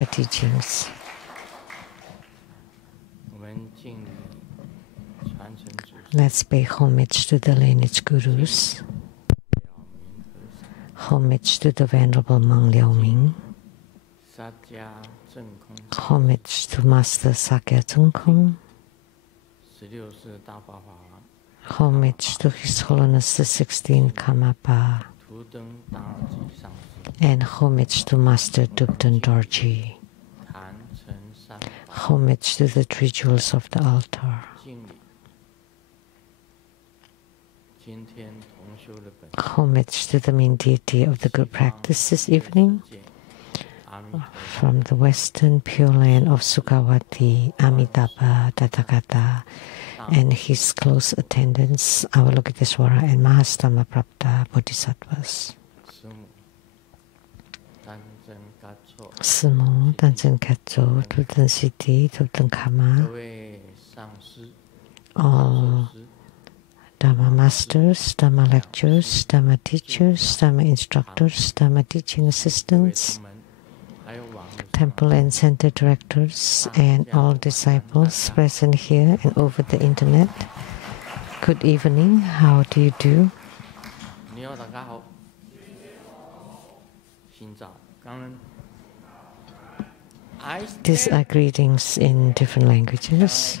the teachings. Let's pay homage to the lineage gurus, homage to the Venerable Monk Liao Ming, homage to Master Sakya Zeng Kong, homage to His Holiness the 16th Karmapa, and homage to Master Dubden Dorji, homage to the three jewels of the altar, homage to the main deity of the good practice this evening, from the western pure land of Sukhavati, Amitabha, Tathagata, and his close attendants, Avalokiteshvara and Mahastama Prapta Bodhisattvas. Simo, Danzen Katso, Tulten Siti, Tulten Kama, all Dharma masters, Dharma lecturers, Dharma teachers, Dharma instructors, Dharma teaching assistants, temple and center directors, and all disciples present here and over the internet. Good evening. How do you do? These are greetings in different languages.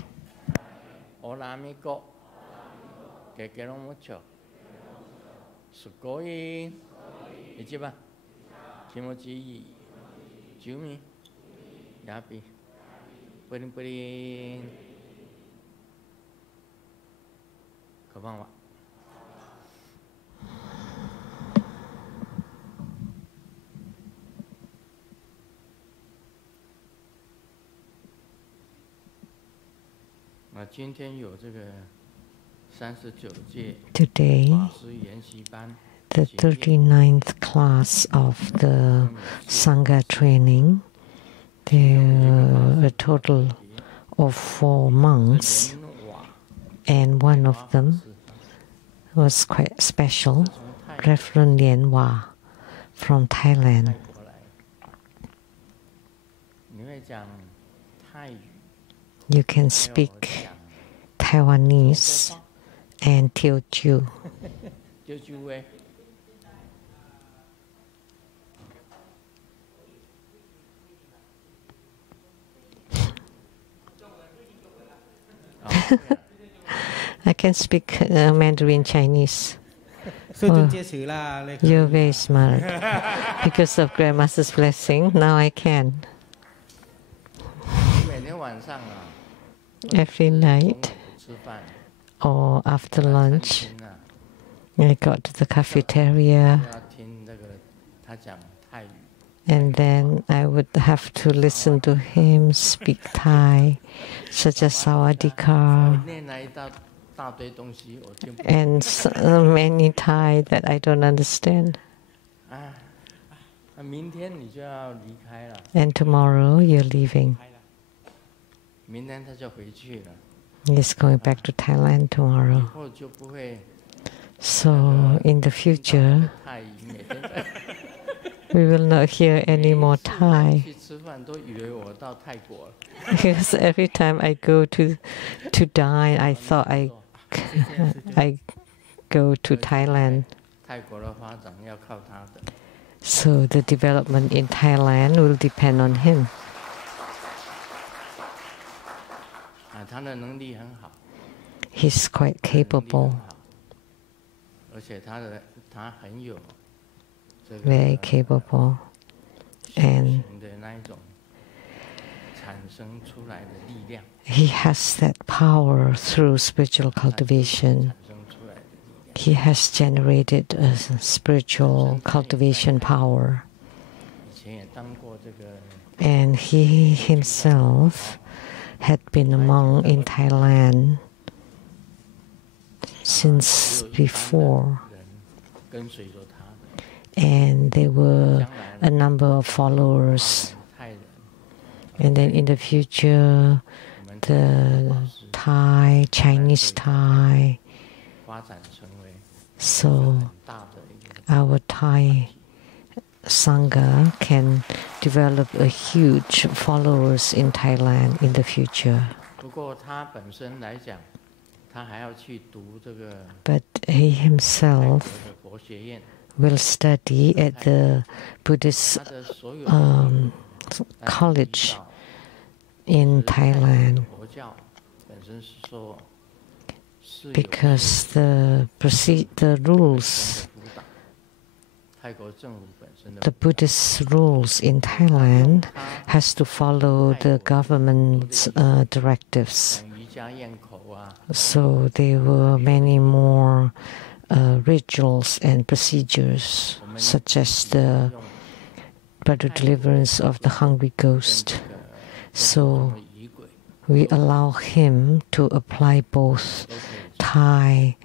Today, the 39th class of the Sangha training, there are a total of 4 monks, and one of them was quite special, Reverend Lien Hua from Thailand. You can speak Taiwanese and Teochew. I can speak Mandarin Chinese. Oh, you're very smart. Because of Grandmaster's blessing, now I can. Every night or after lunch, I got to the cafeteria, and then I would have to listen to him speak Thai, such as Sawadika, and so many Thai that I don't understand. And tomorrow you're leaving. He's going back to Thailand tomorrow. So in the future, we will not hear any more Thai. Because every time I go to dine, I thought I go to Thailand. So the development in Thailand will depend on him. He's quite capable, very capable, and he has that power through spiritual cultivation. He has generated a spiritual cultivation power, and he himself had been a monk in Thailand since before, and there were a number of followers. And then in the future, the Thai, Chinese Thai, so our Thai Sangha can develop a huge followers in Thailand in the future. But he himself will study at the Buddhist college in Thailand, because the rules, the Buddhist rules in Thailand has to follow the government's directives. So there were many more rituals and procedures, such as the deliverance of the hungry ghost. So we allow him to apply both Thai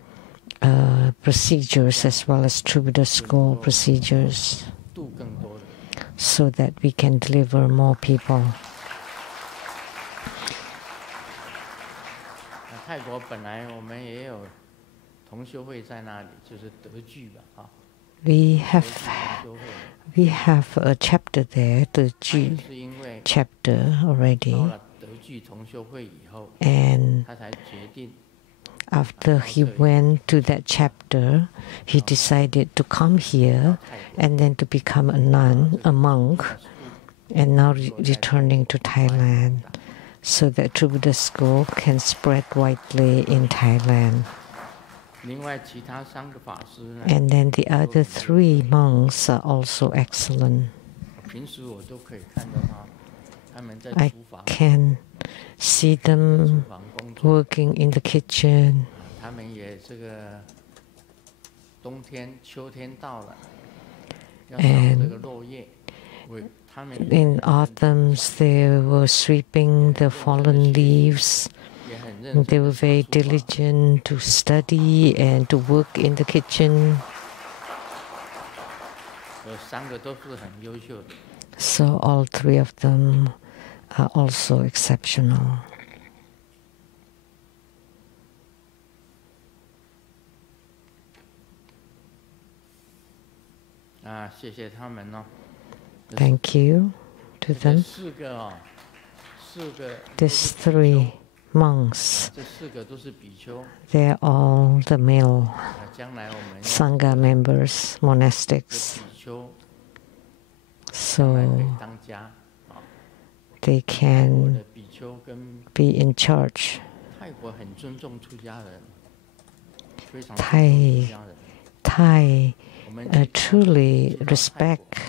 procedures as well as true Buddha school procedures, so that we can deliver more people. We have a chapter there, the Ju chapter already, and after he went to that chapter, he decided to come here and then to become a nun, a monk, and now returning to Thailand, so that True Buddha School can spread widely in Thailand. And then the other 3 monks are also excellent. I can see them working in the kitchen. And in autumns, they were sweeping the fallen leaves. They were very diligent to study and to work in the kitchen. So all 3 of them are also exceptional. Thank you to them. These 3 monks, they're all the male Sangha members, monastics. So they can be in charge. Thai truly respect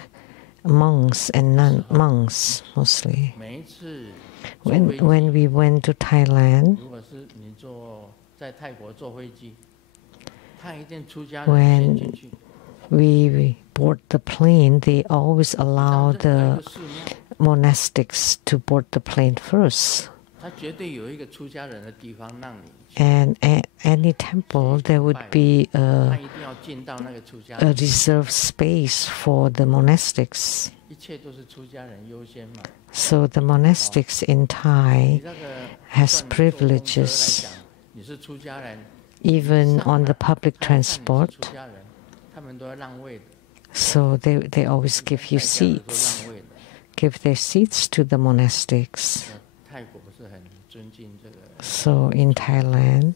monks and non-monks mostly. When we went to Thailand, when we board the plane, they always allow the monastics to board the plane first. And at any temple, there would be a reserved space for the monastics. So the monastics in Thai has privileges. Even on the public transport, so they always give you seats, give their seats to the monastics. So in Thailand,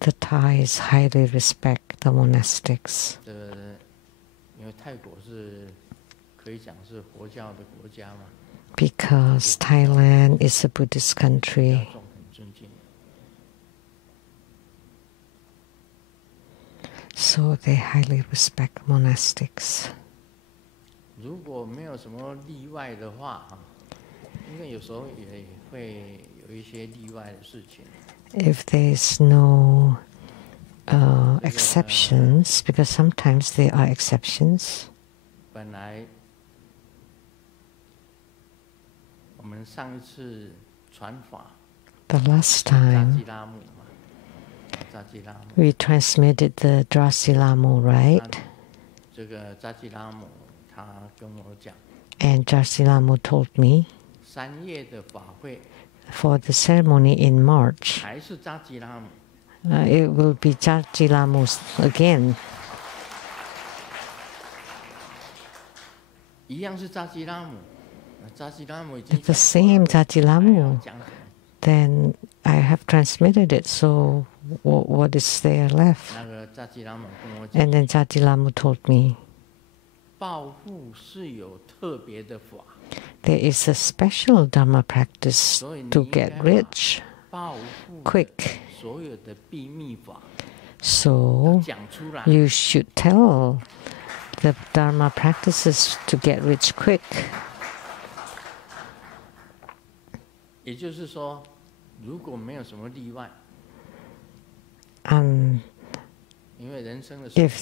the Thais highly respect the monastics. Because Thailand is a Buddhist country. So they highly respect monastics. If there's no exceptions, because sometimes there are exceptions. The last time we transmitted the Drasilamu, right? And Drasilamu told me for the ceremony in March, it will be Drasilamu again. It's the same Tajilamu. Then I have transmitted it, so what is there left? And then Tajilamu told me, there is a special Dharma practice to get rich quick. So you should tell the Dharma practices to get rich quick. If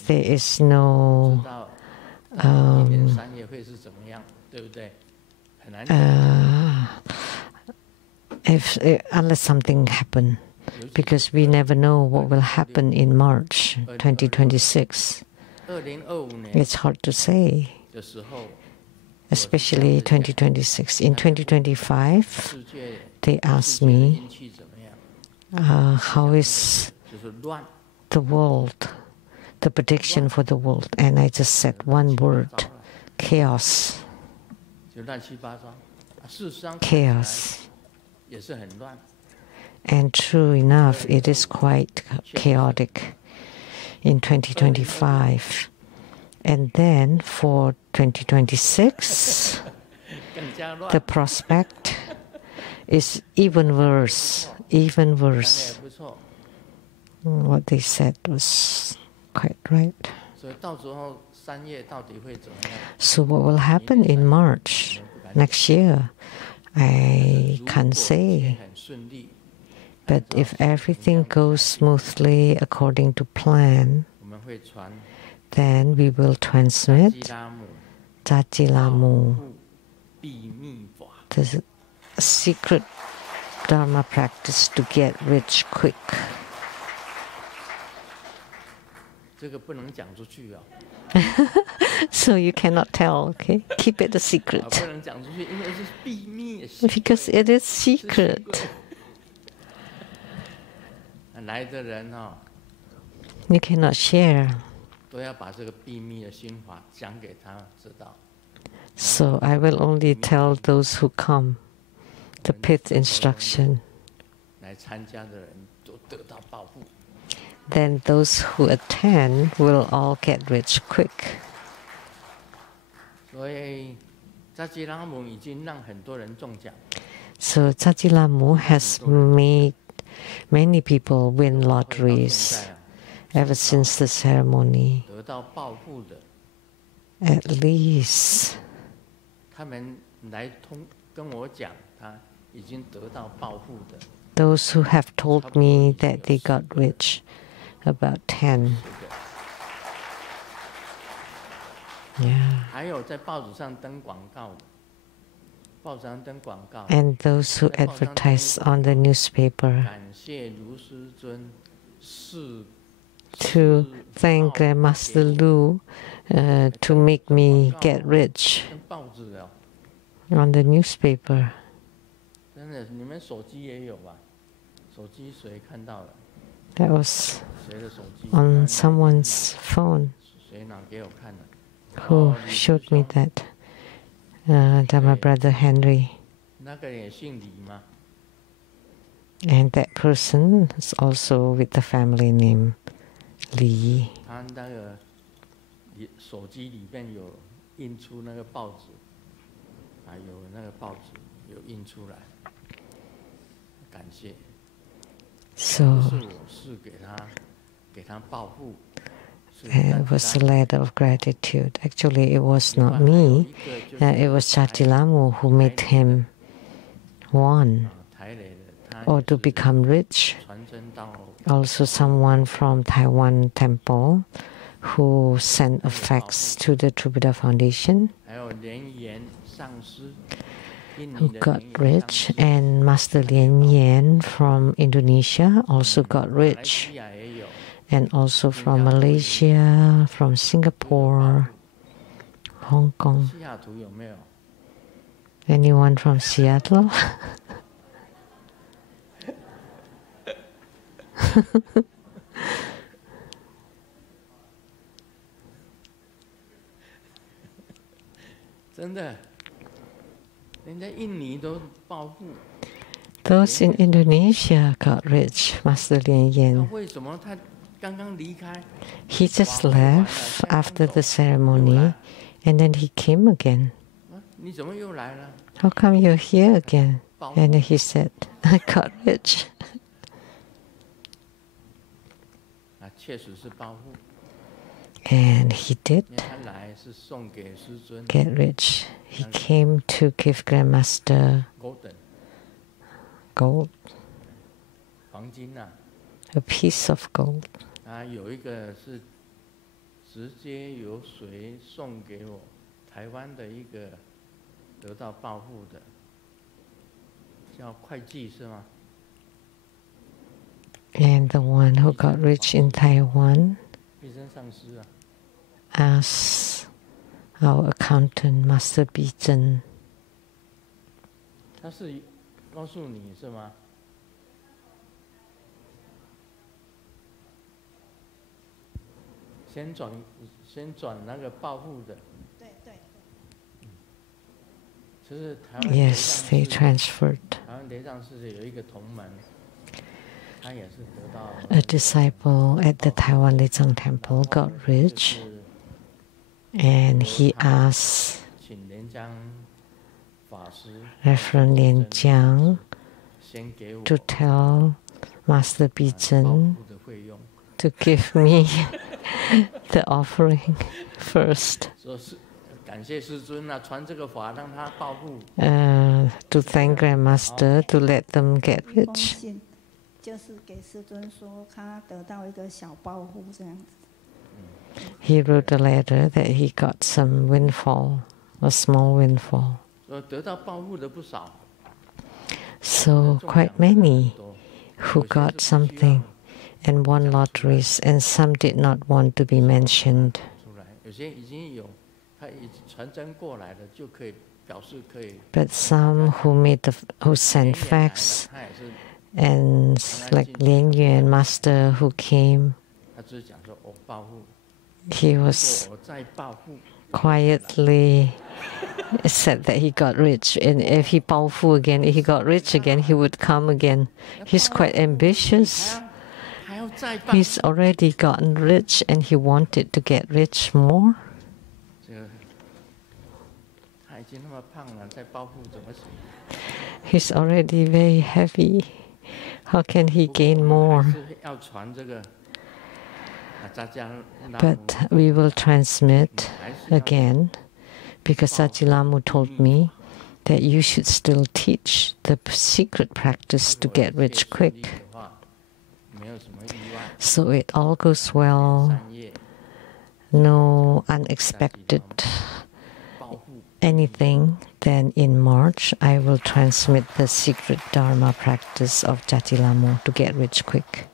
there is no unless something happen, because we never know what will happen in March 2026. It's hard to say, especially 2026. In 2025, they asked me, how is the world, the prediction for the world? And I just said one word, chaos. Chaos. And true enough, it is quite chaotic in 2025. And then for 2026, the prospect is even worse, even worse. What they said was quite right. So what will happen in March next year, I can't say. But if everything goes smoothly according to plan, then we will transmit Tajilamu, the secret Dharma practice to get rich quick. So you cannot tell, okay? Keep it a secret. Because it is secret. You cannot share. So I will only tell those who come the pith instruction. Then those who attend will all get rich quick. So Tajilamu has made many people win lotteries ever since the ceremony. At least those who have told me that they got rich, about 10. Yeah. And those who advertise on the newspaper to thank their Master Lu to make me get rich on the newspaper. That was on someone's phone who showed me that. That my brother Henry. And that person is also with the family name Li. So it was a letter of gratitude. Actually, it was not me. It was Tajilamu who made him one, or to become rich. Also someone from Taiwan Temple who sent a fax to the True Buddha Foundation, who got rich, and Master Lien Yen from Indonesia also got rich, and also from Malaysia, from Singapore, Hong Kong. Anyone from Seattle? Those in Indonesia got rich, Master-Ling Yen. He just left after the ceremony, and then he came again. How come you're here again? And he said, I got rich. And he did get rich. He came to give Grandmaster gold, a piece of gold. And the one who got rich in Taiwan asked our accountant, Master Bi Zhen. Yes, they transferred. A disciple at the Taiwan Lizang Temple got rich, and he asked Reverend Lien Jiang to tell Master Bi Zhen to give me the offering first. To thank Grandmaster to let them get rich. He wrote a letter that he got some windfall, a small windfall. So quite many who got something and won lotteries, and some did not want to be mentioned. But some who sent fax, and like Lien Yuan Master who came, he was quietly said that he got rich, and if he powerful again, if he got rich again, he would come again. He's quite ambitious. He's already gotten rich and he wanted to get rich more. He's already very heavy. How can he gain more? But we will transmit again, because Sajilamu told me that you should still teach the secret practice to get rich quick. So it all goes well, no unexpected anything. Then in March, I will transmit the secret Dharma practice of Jatilamu to get rich quick.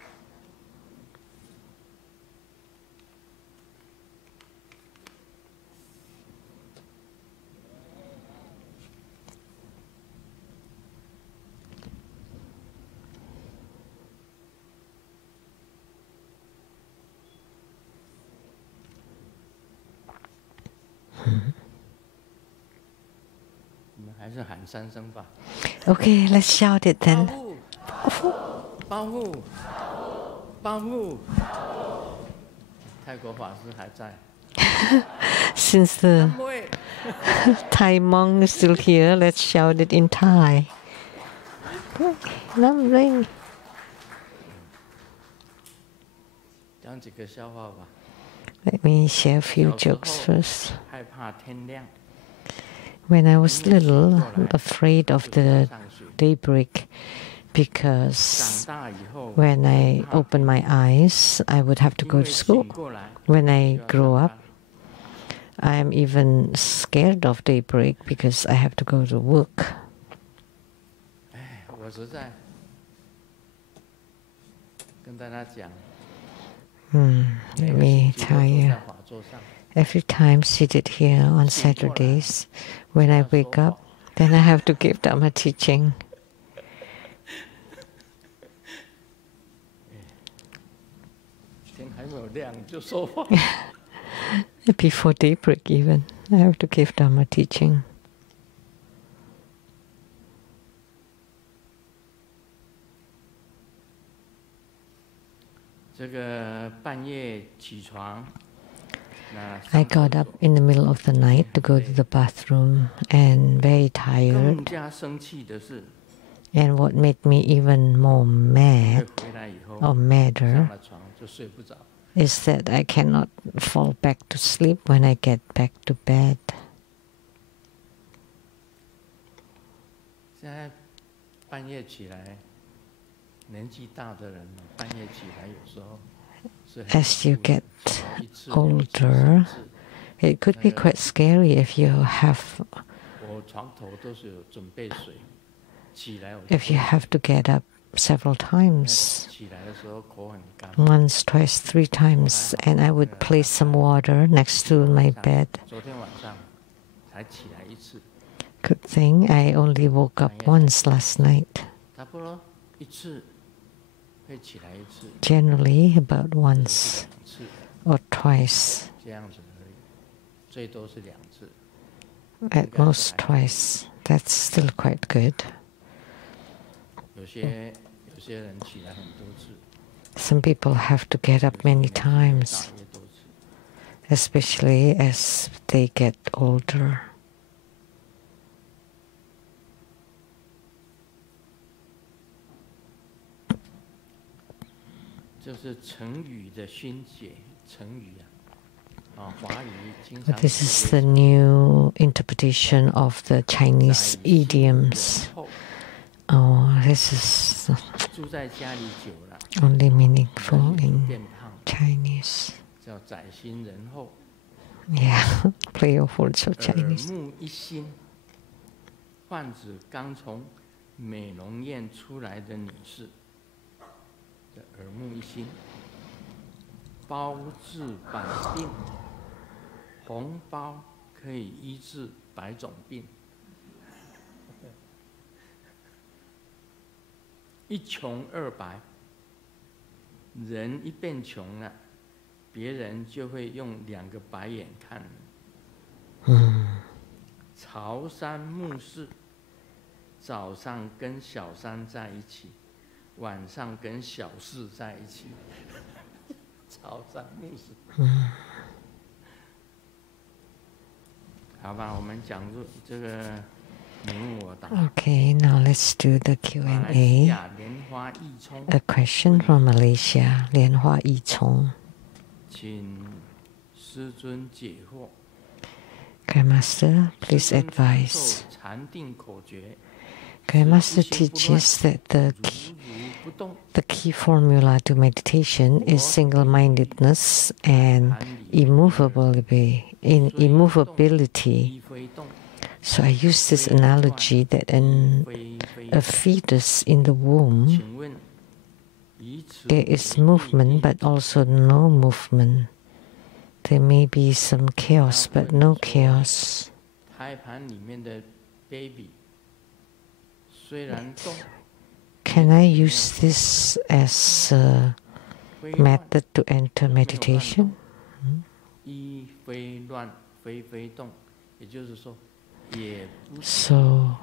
Okay, let's shout it then. Since the Thai monk is still here, let's shout it in Thai. Lovely. Let me share a few jokes first. When I was little, afraid of the daybreak, because when I opened my eyes, I would have to go to school. When I grow up, I am even scared of daybreak because I have to go to work. Let me tell you. Every time seated here on Saturdays, when I wake up, then I have to give Dharma teaching. Before daybreak even, I have to give Dharma teaching. 这个半夜起床。 I got up in the middle of the night to go to the bathroom and very tired. And what made me even more mad or madder is that I cannot fall back to sleep when I get back to bed. 现在半夜起来，年纪大的人半夜起来有时候。 As you get older, it could be quite scary if you have to get up several times, once, twice, 3 times, and I would place some water next to my bed. Good thing I only woke up once last night. Generally, about once or twice. At most twice. That's still quite good. Some people have to get up many times, especially as they get older. 就是成语的宣解，成语啊，华语经常。This is the new interpretation of the Chinese idioms. Oh, this is only meaningful in Chinese. 叫宰心仁厚。Yeah, play of words of Chinese. 耳目一新，泛指刚从美容院出来的女士。 耳目一新，包治百病，红包可以医治100种病。一穷二白，人一变穷了，别人就会用2个白眼看你。朝三暮四，早上跟小三在一起。 晚上跟小四在一起，朝三暮四。好吧，我们讲入这个你问我答。Okay, now let's do the Q&A. A question from Malaysia, 莲花一聪。请师尊解惑。Grandmaster, please advise. 禅定口诀。 Grandmaster teaches that the key formula to meditation is single-mindedness and immovability. So I use this analogy that a fetus in the womb, there is movement but also no movement. There may be some chaos but no chaos. Can I use this as a method to enter meditation? So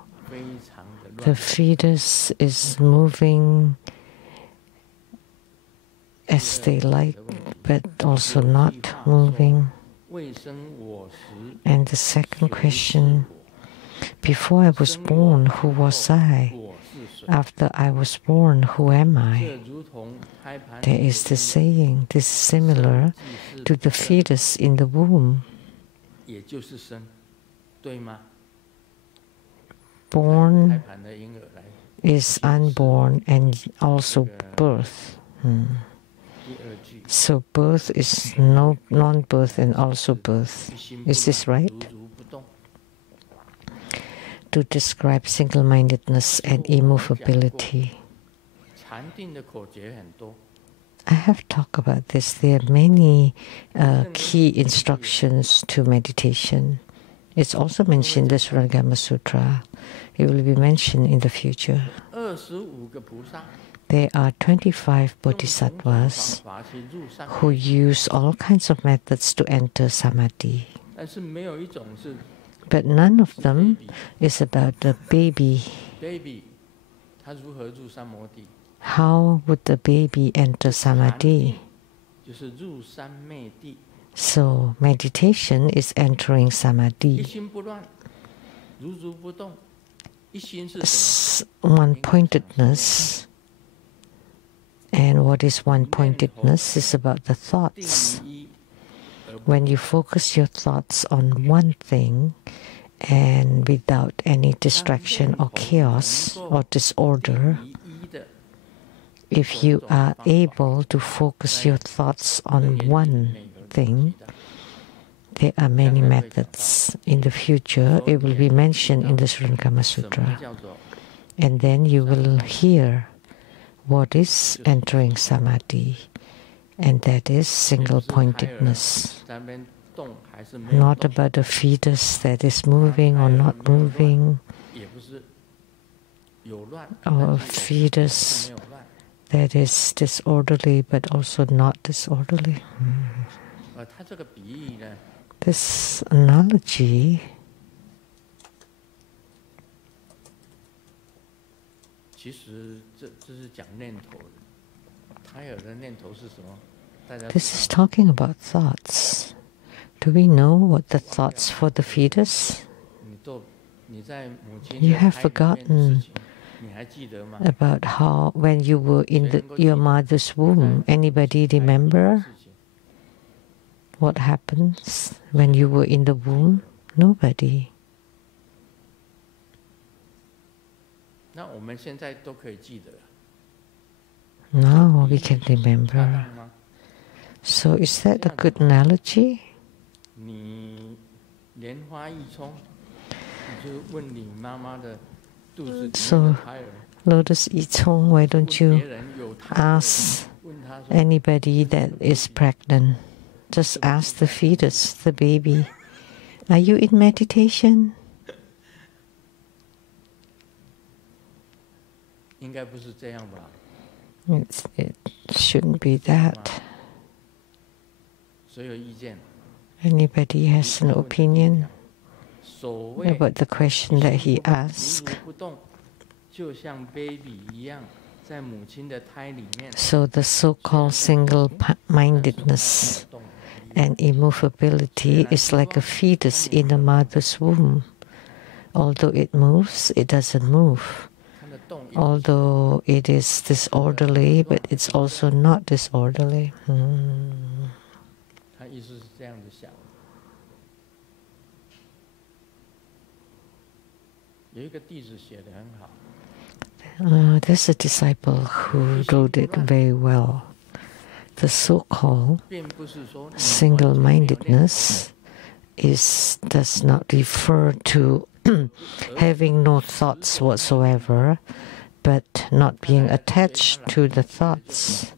the fetus is moving as they like, but also not moving. And the second question, before I was born, who was I? After I was born, who am I? There is the saying, this is similar to the fetus in the womb. Born is unborn and also birth. So birth is non-birth and also birth. Is this right? To describe single-mindedness and immovability. I have talked about this. There are many key instructions to meditation. It's also mentioned in the Surangama Sutra. It will be mentioned in the future. There are 25 bodhisattvas who use all kinds of methods to enter samadhi. But none of them is about the baby. How would the baby enter samadhi? So meditation is entering samadhi. One-pointedness. And what is one-pointedness is about the thoughts. When you focus your thoughts on one thing and without any distraction or chaos or disorder, if you are able to focus your thoughts on one thing, there are many methods. In the future, it will be mentioned in the Surangama Sutra. And then you will hear what is entering samadhi, and that is single-pointedness. Not about a fetus that is moving or not moving, or a fetus that is disorderly but also not disorderly. This analogy this is talking about thoughts. Do we know what the thoughts for the fetus? You have forgotten about how when you were in your mother's womb. Anybody remember what happens when you were in the womb? Nobody. Now we can remember. So is that a good analogy? So, Lotus Yichong, why don't you ask anybody that is pregnant? Just ask the fetus, the baby, are you in meditation? It shouldn't be that. Anybody has an opinion about the question that he asked? So the so-called single-mindedness and immovability is like a fetus in a mother's womb. Although it moves, it doesn't move. Although it is disorderly, but it's also not disorderly. There's a disciple who wrote it very well. The so-called single-mindedness does not refer to having no thoughts whatsoever, but not being attached to the thoughts.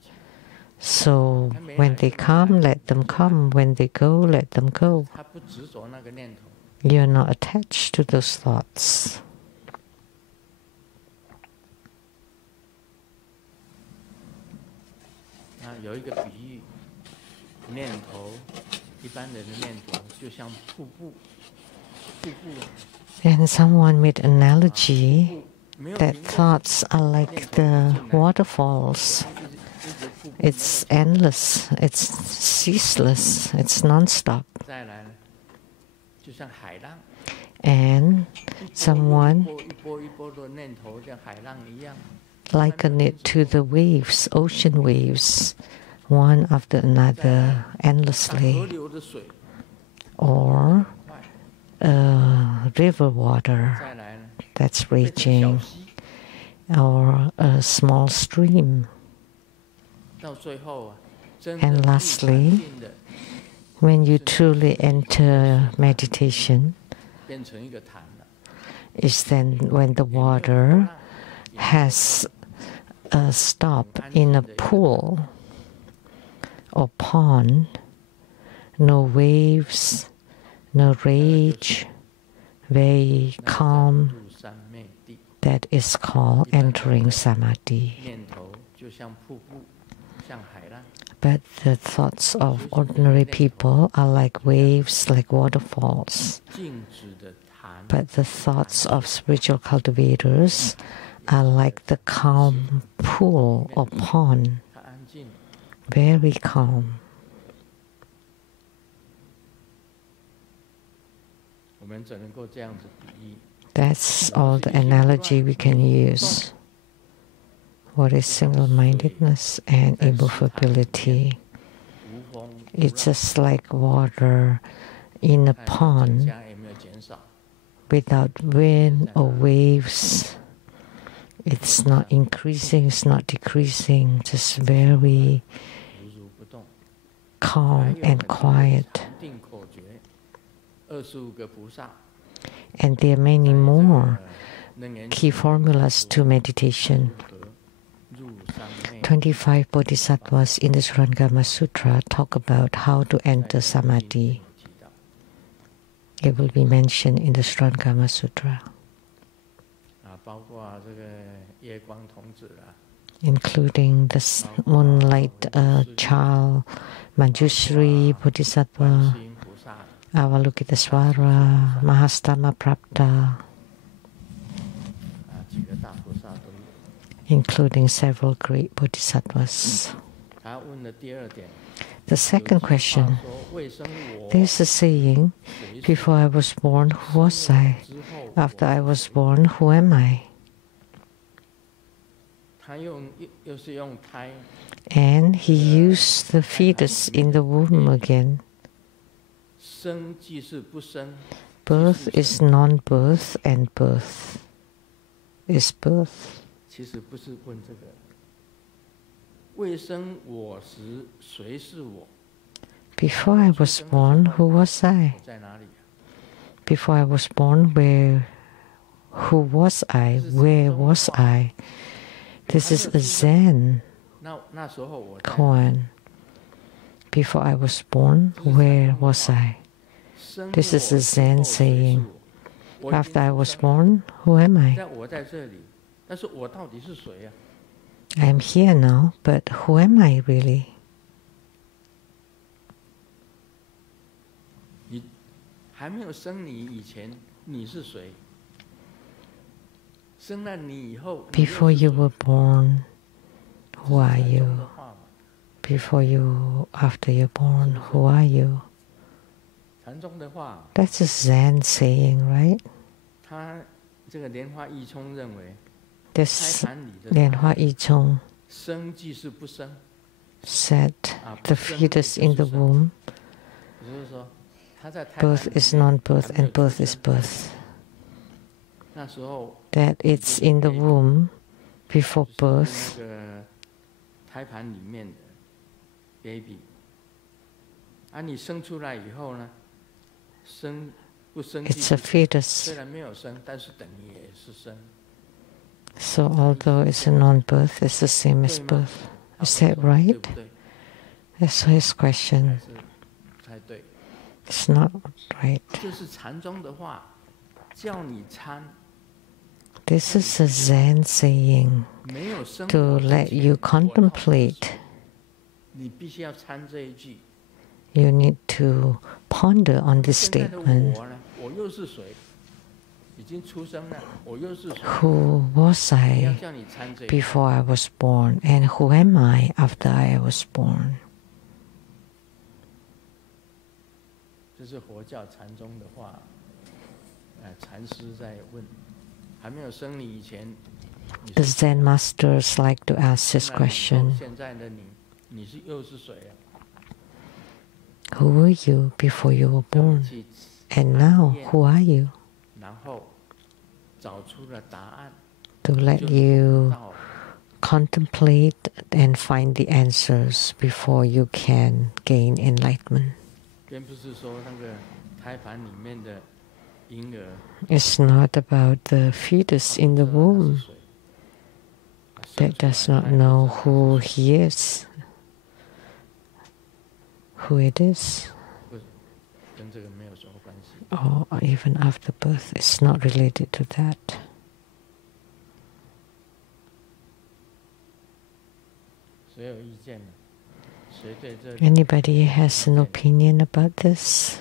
So when they come, let them come. When they go, let them go. You're not attached to those thoughts. And someone made an analogy that thoughts are like the waterfalls. It's endless, it's ceaseless, it's non-stop. And someone likened it to the waves, ocean waves, one after another, endlessly, or river water that's raging, or a small stream. And lastly, when you truly enter meditation, is then when the water has a stop in a pool or pond, no waves, no rage, very calm, That is called entering samadhi. But the thoughts of ordinary people are like waves, like waterfalls. But the thoughts of spiritual cultivators are like the calm pool or pond, very calm. That's all the analogy we can use. What is single-mindedness and immovability? It's just like water in a pond without wind or waves. It's not increasing, it's not decreasing, just very calm and quiet. And there are many more key formulas to meditation. 25 bodhisattvas in the Surangama Sutra talk about how to enter samadhi. It will be mentioned in the Surangama Sutra, including the moonlight child, Manjushri Bodhisattva, Avalokitesvara, Mahastama Prapta, including several great bodhisattvas. The second question, there's a saying, before I was born, who was I? After I was born, who am I? And he used the fetus in the womb again. Birth is non-birth and birth is birth. Before I was born, who was I? Before I was born, who was I? Where was I? This is a Zen koan. Before I was born, where was I? This is a Zen saying. After I was born, who am I? I am here now, but who am I really? Before you were born, who are you? After you're born, who are you? That's a Zen saying, right? This Lianhua Yichong said the fetus in the womb, birth is non-birth and birth is birth. That it's in the womb before birth. It's a fetus. So although it's a non-birth, it's the same as birth. Is that right? That's his question. It's not right. This is a Zen saying to let you contemplate. You need to ponder on this statement. Who was I before I was born, and who am I after I was born? The Zen masters like to ask this question. Who were you before you were born? And now, who are you? To let you contemplate and find the answers before you can gain enlightenment. It's not about the fetus in the womb that does not know who he is, who it is. Or even after birth, it's not related to that. Anybody has an opinion about this?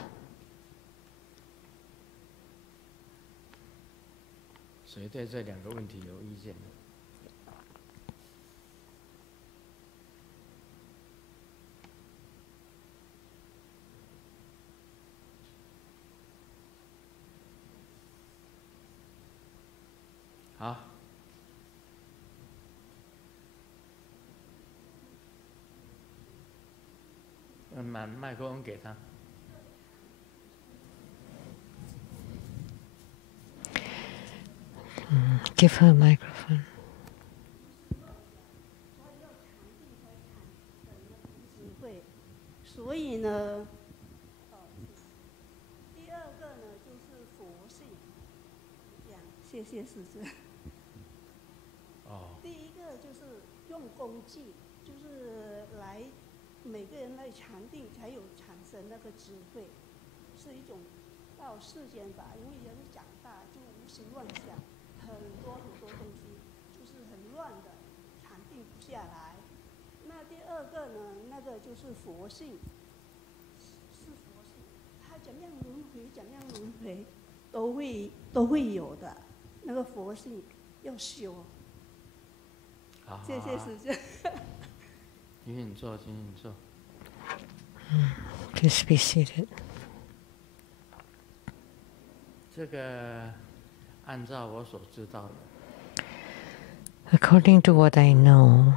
Give her a microphone. Please be seated. According to what I know,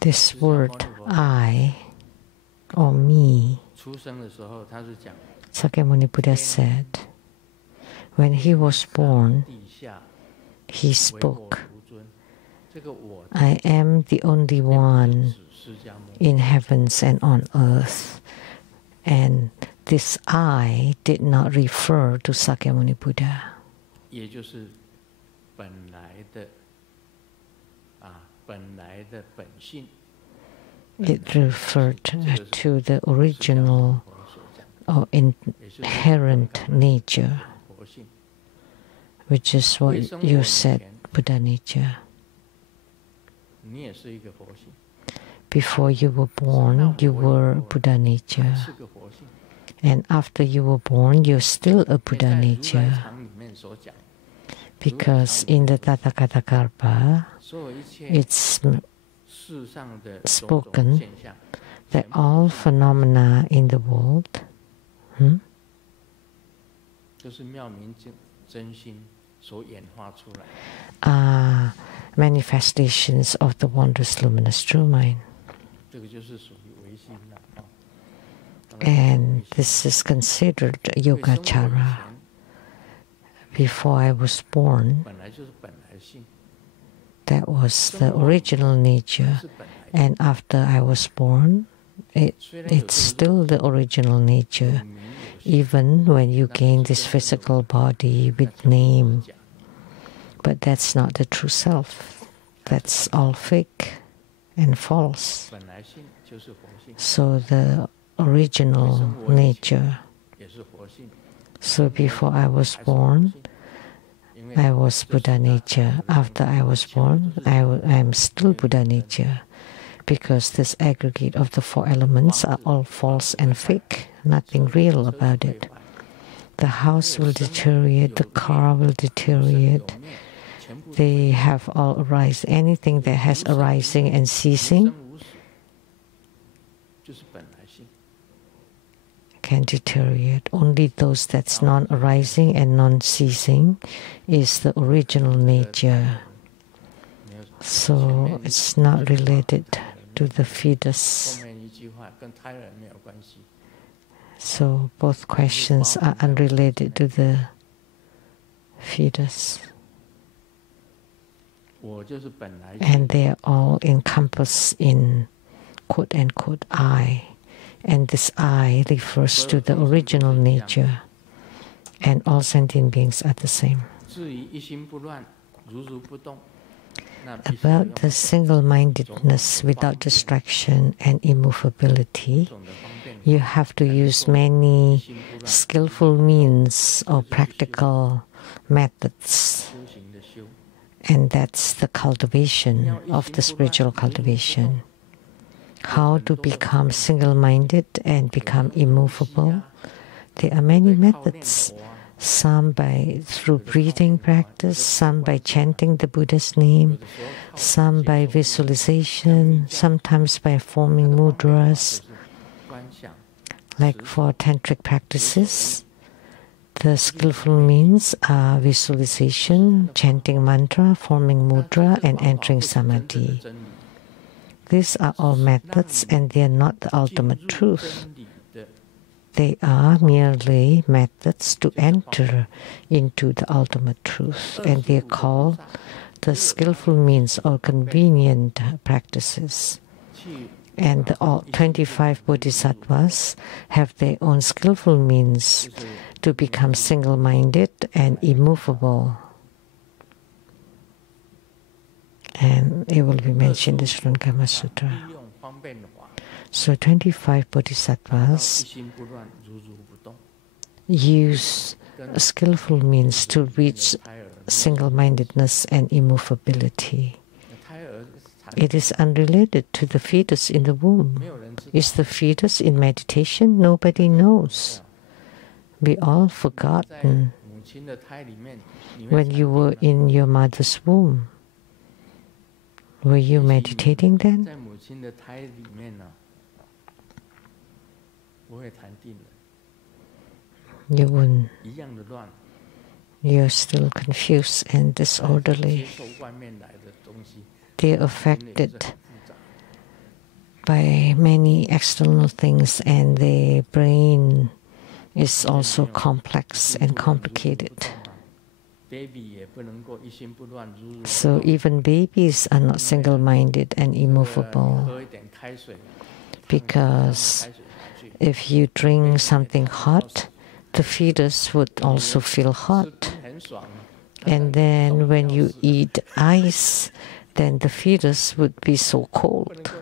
this word I or me, Sakyamuni Buddha said, when he was born, he spoke, I am the only one in heavens and on earth. And this I did not refer to Sakyamuni Buddha. It referred to the original or inherent nature, which is what you said, Buddha nature. Before you were born, you were Buddha nature. And after you were born, you're still a Buddha nature. Because in the Tathagata it's spoken that all phenomena in the world are manifestations of the wondrous luminous true mind. And this is considered Yogacara. Before I was born, that was the original nature. And after I was born, it's still the original nature. Even when you gain this physical body with name. But that's not the true self. That's all fake and false. So the original nature. So before I was born, I was Buddha nature. After I was born, I am still Buddha nature. Because this aggregate of the four elements are all false and fake. Nothing real about it. The house will deteriorate, the car will deteriorate. They have all arise. Anything that has arising and ceasing can deteriorate. Only those that's non-arising and non-ceasing is the original nature. So it's not related to the fetus. So both questions are unrelated to the fetus. And they are all encompassed in quote-unquote I. And this I refers to the original nature. And all sentient beings are the same. About the single-mindedness without distraction and immovability, you have to use many skillful means or practical methods. And that's the cultivation of the spiritual cultivation. How to become single-minded and become immovable. There are many methods, some through breathing practice, some by chanting the Buddha's name, some by visualization, sometimes by forming mudras. Like for tantric practices, the skillful means are visualization, chanting mantra, forming mudra, and entering samadhi. These are all methods, and they are not the ultimate truth. They are merely methods to enter into the ultimate truth, and they are called the skillful means or convenient practices. And the 25 bodhisattvas have their own skillful means to become single-minded and immovable. And it will be mentioned in the Surangama Sutra. So 25 bodhisattvas use skillful means to reach single-mindedness and immovability. It is unrelated to the fetus in the womb. Is the fetus in meditation? Nobody knows. We all forgotten when you were in your mother's womb. Were you meditating then? You wouldn't. You're still confused and disorderly. They're affected by many external things, and their brain is also complex and complicated. So even babies are not single-minded and immovable, because if you drink something hot, the fetus would also feel hot. And then when you eat ice, then the fetus would be so cold.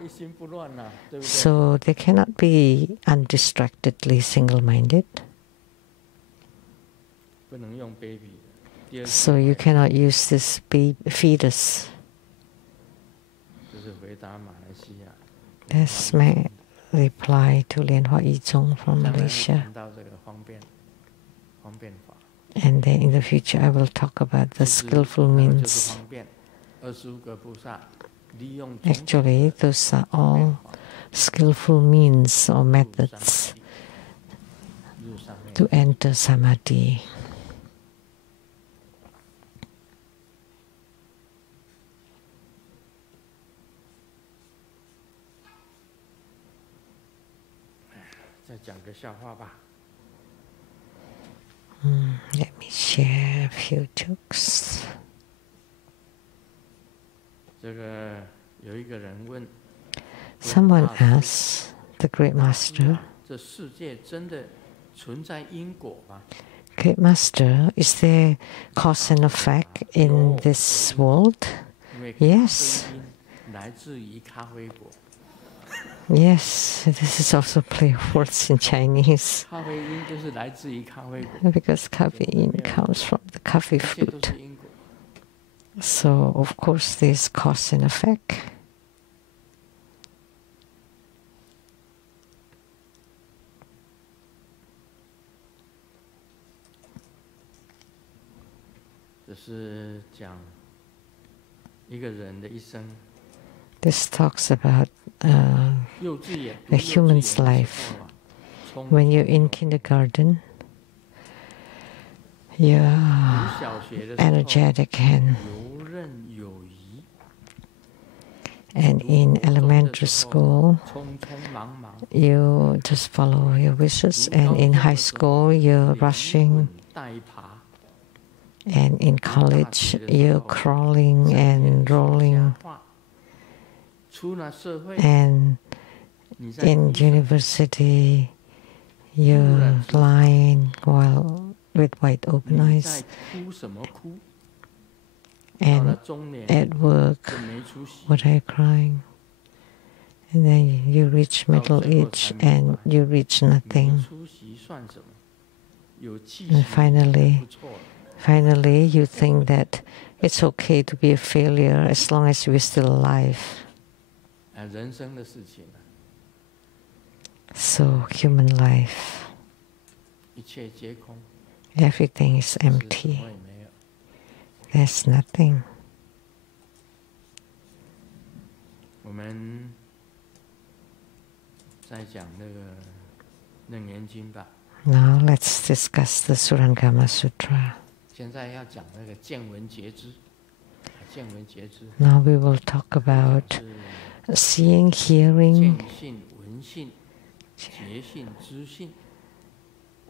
So they cannot be undistractedly single-minded. So you cannot use this fetus. That's my reply to Lian Hua Yizhong from Malaysia. And then in the future I will talk about the skillful means. Actually, those are all skillful means or methods to enter samadhi. Let me share a few jokes. Someone asked the Great Master, Great Master, is there cause and effect in this world? Yes. Yes, this is also play of words in Chinese. Because caffeine comes from the coffee fruit. So, of course, there's cause and effect. This talks about a human's life. When you're in kindergarten, you're energetic and in elementary school, you just follow your wishes, and in high school, you're rushing, and in college, you're crawling and rolling, and in university, you're lying while with wide open eyes. And at work, what are you crying? And then you reach middle age and you reach nothing. And finally, Finally, you think that it's okay to be a failure as long as we're still alive. So, human life, everything is empty. There's nothing. Now let's discuss the Surangama Sutra. Now we will talk about seeing, hearing,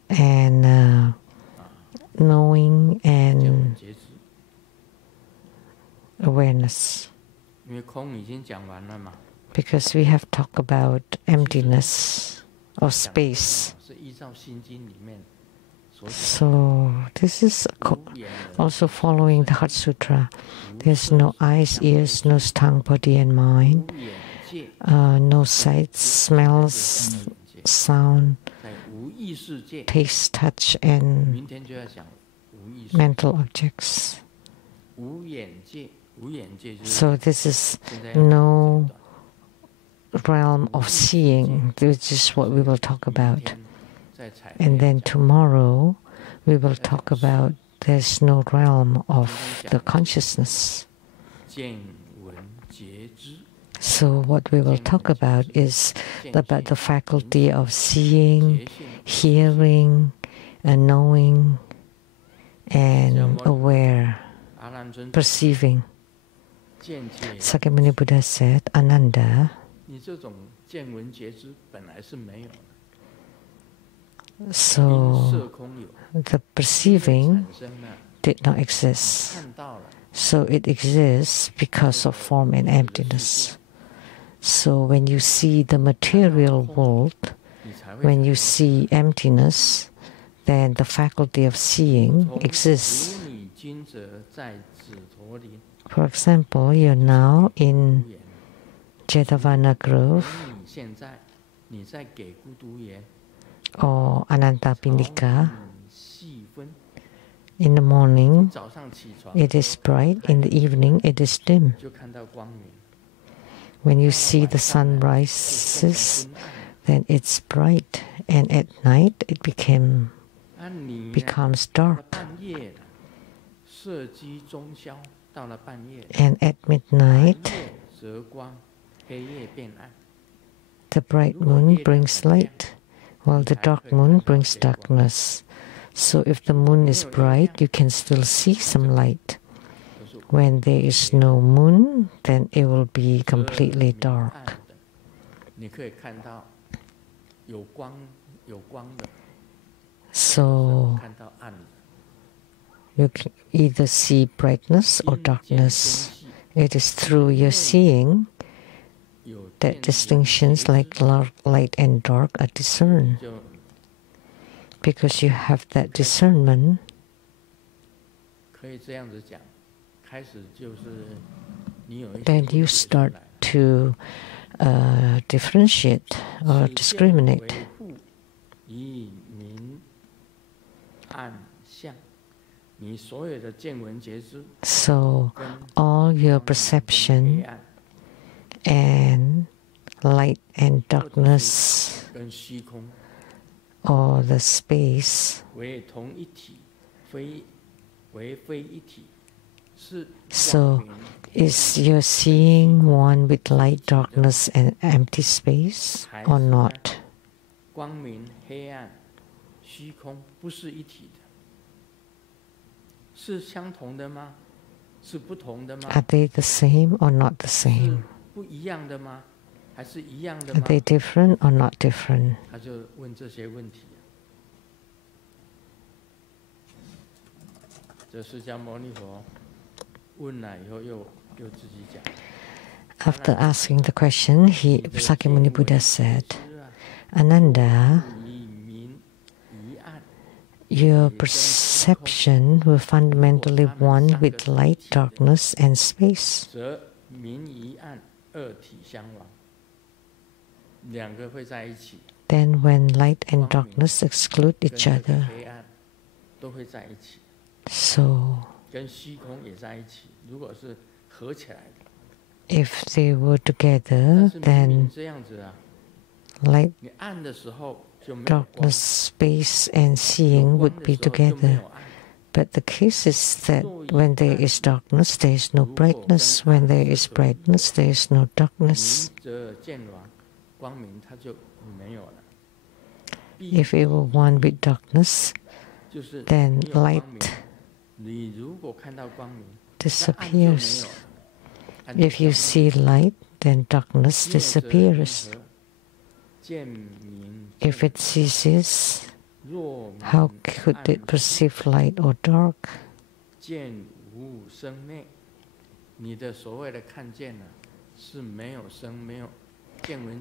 and knowing and awareness. Because we have talked about emptiness or space. So this is also following the Heart Sutra. There's no eyes, ears, nose, tongue, body and mind. No sight, smells, sound, taste, touch and mental objects. So this is no realm of seeing, which is what we will talk about. And then tomorrow we will talk about there's no realm of the consciousness. So what we will talk about is about the faculty of seeing, hearing, and knowing, and aware, perceiving. Sakyamuni Buddha said, Ananda, so the perceiving did not exist. So it exists because of form and emptiness. So when you see the material world, when you see emptiness, then the faculty of seeing exists. For example, you're now in Jetavana Grove or Anantapindika. In the morning, it is bright. In the evening, it is dim. When you see the sun rises, then it's bright. And at night, it becomes dark. And at midnight, the bright moon brings light, while the dark moon brings darkness. So if the moon is bright, you can still see some light. When there is no moon, then it will be completely dark. So you can either see brightness or darkness. It is through your seeing that distinctions like light and dark are discerned. Because you have that discernment, then you start to differentiate or discriminate. So all your perception and light and darkness or the space, so is your seeing one with light, darkness and empty space or not? Are they the same or not the same? Are they different or not different? After asking the question, Sakyamuni Buddha said, Ananda, your perception will fundamentally one with light, darkness, and space. Then when light and darkness exclude each other, So, if they were together, then light, darkness, space, and seeing would be together. But the case is that when there is darkness, there is no brightness. When there is brightness, there is no darkness. If it were one with darkness, then light disappears. If you see light, then darkness disappears. If it ceases, how could it perceive light or dark?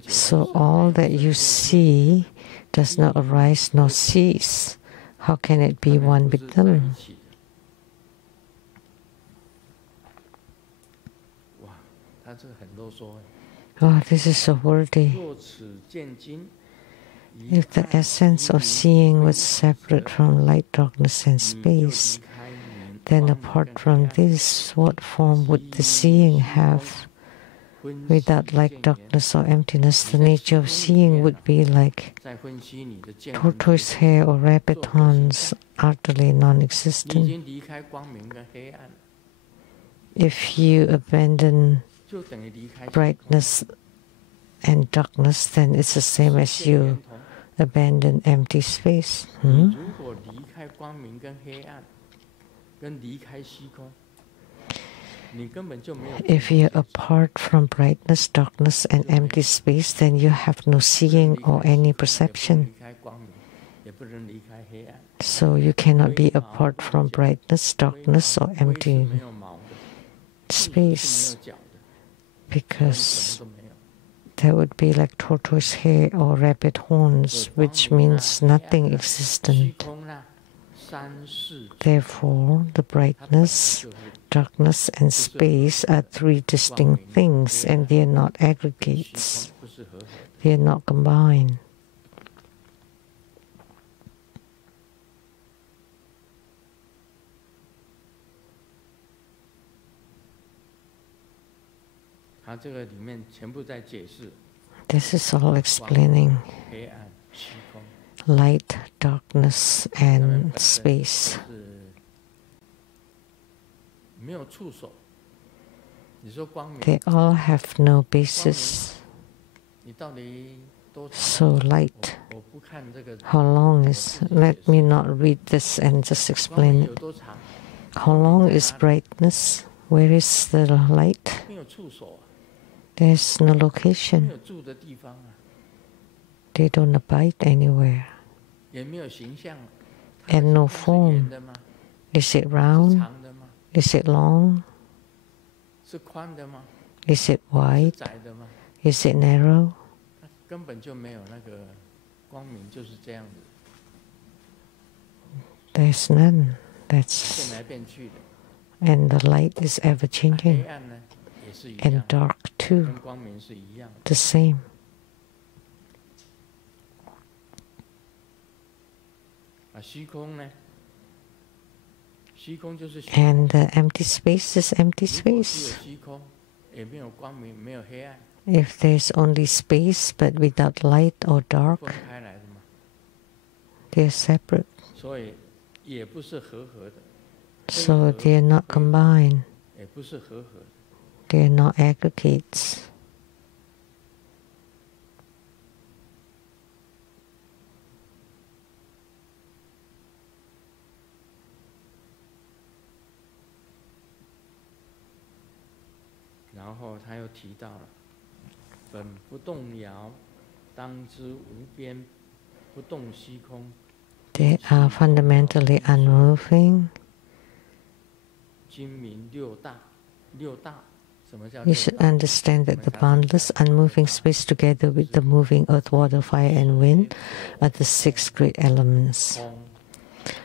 So all that you see does not arise nor cease. How can it be one with them? Oh, this is so worthy. If the essence of seeing was separate from light, darkness, and space, then apart from this, what form would the seeing have? Without light, darkness, or emptiness, the nature of seeing would be like tortoise hair or rabbit horns, utterly non-existent. If you abandon brightness and darkness, then it's the same as you abandon empty space. If you're apart from brightness, darkness, and empty space, then you have no seeing or any perception. So you cannot be apart from brightness, darkness, or empty space, because that would be like tortoise hair or rabbit horns, which means nothing existent. Therefore, the brightness, darkness, and space are three distinct things, and they are not aggregates. They are not combined. This is all explaining light, darkness, and space. They all have no basis. So light, how long is? Let me not read this and just explain it. How long is brightness? Where is the light? There's no location. They don't abide anywhere. And no form. Is it round? Is it long? Is it wide? Is it narrow? There's none. And the light is ever changing. And dark too. The same. And the empty space is empty space. If there's only space but without light or dark, they're separate. So they're not combined. They're not aggregates. They are fundamentally unmoving. You should understand that the boundless, unmoving space together with the moving earth, water, fire, and wind are the six great elements.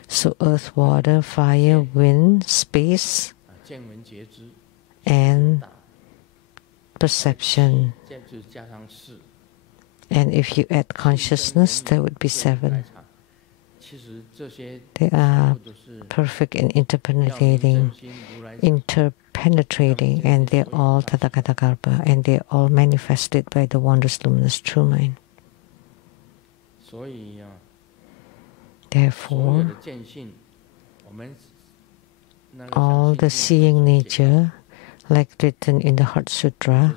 So earth, water, fire, wind, space, and perception. And if you add consciousness, that would be 7. They are perfect in interpenetrating, and they're all Tathagata-kalpa, and they're all manifested by the wondrous luminous true mind. Therefore, all the seeing nature, like written in the Heart Sutra,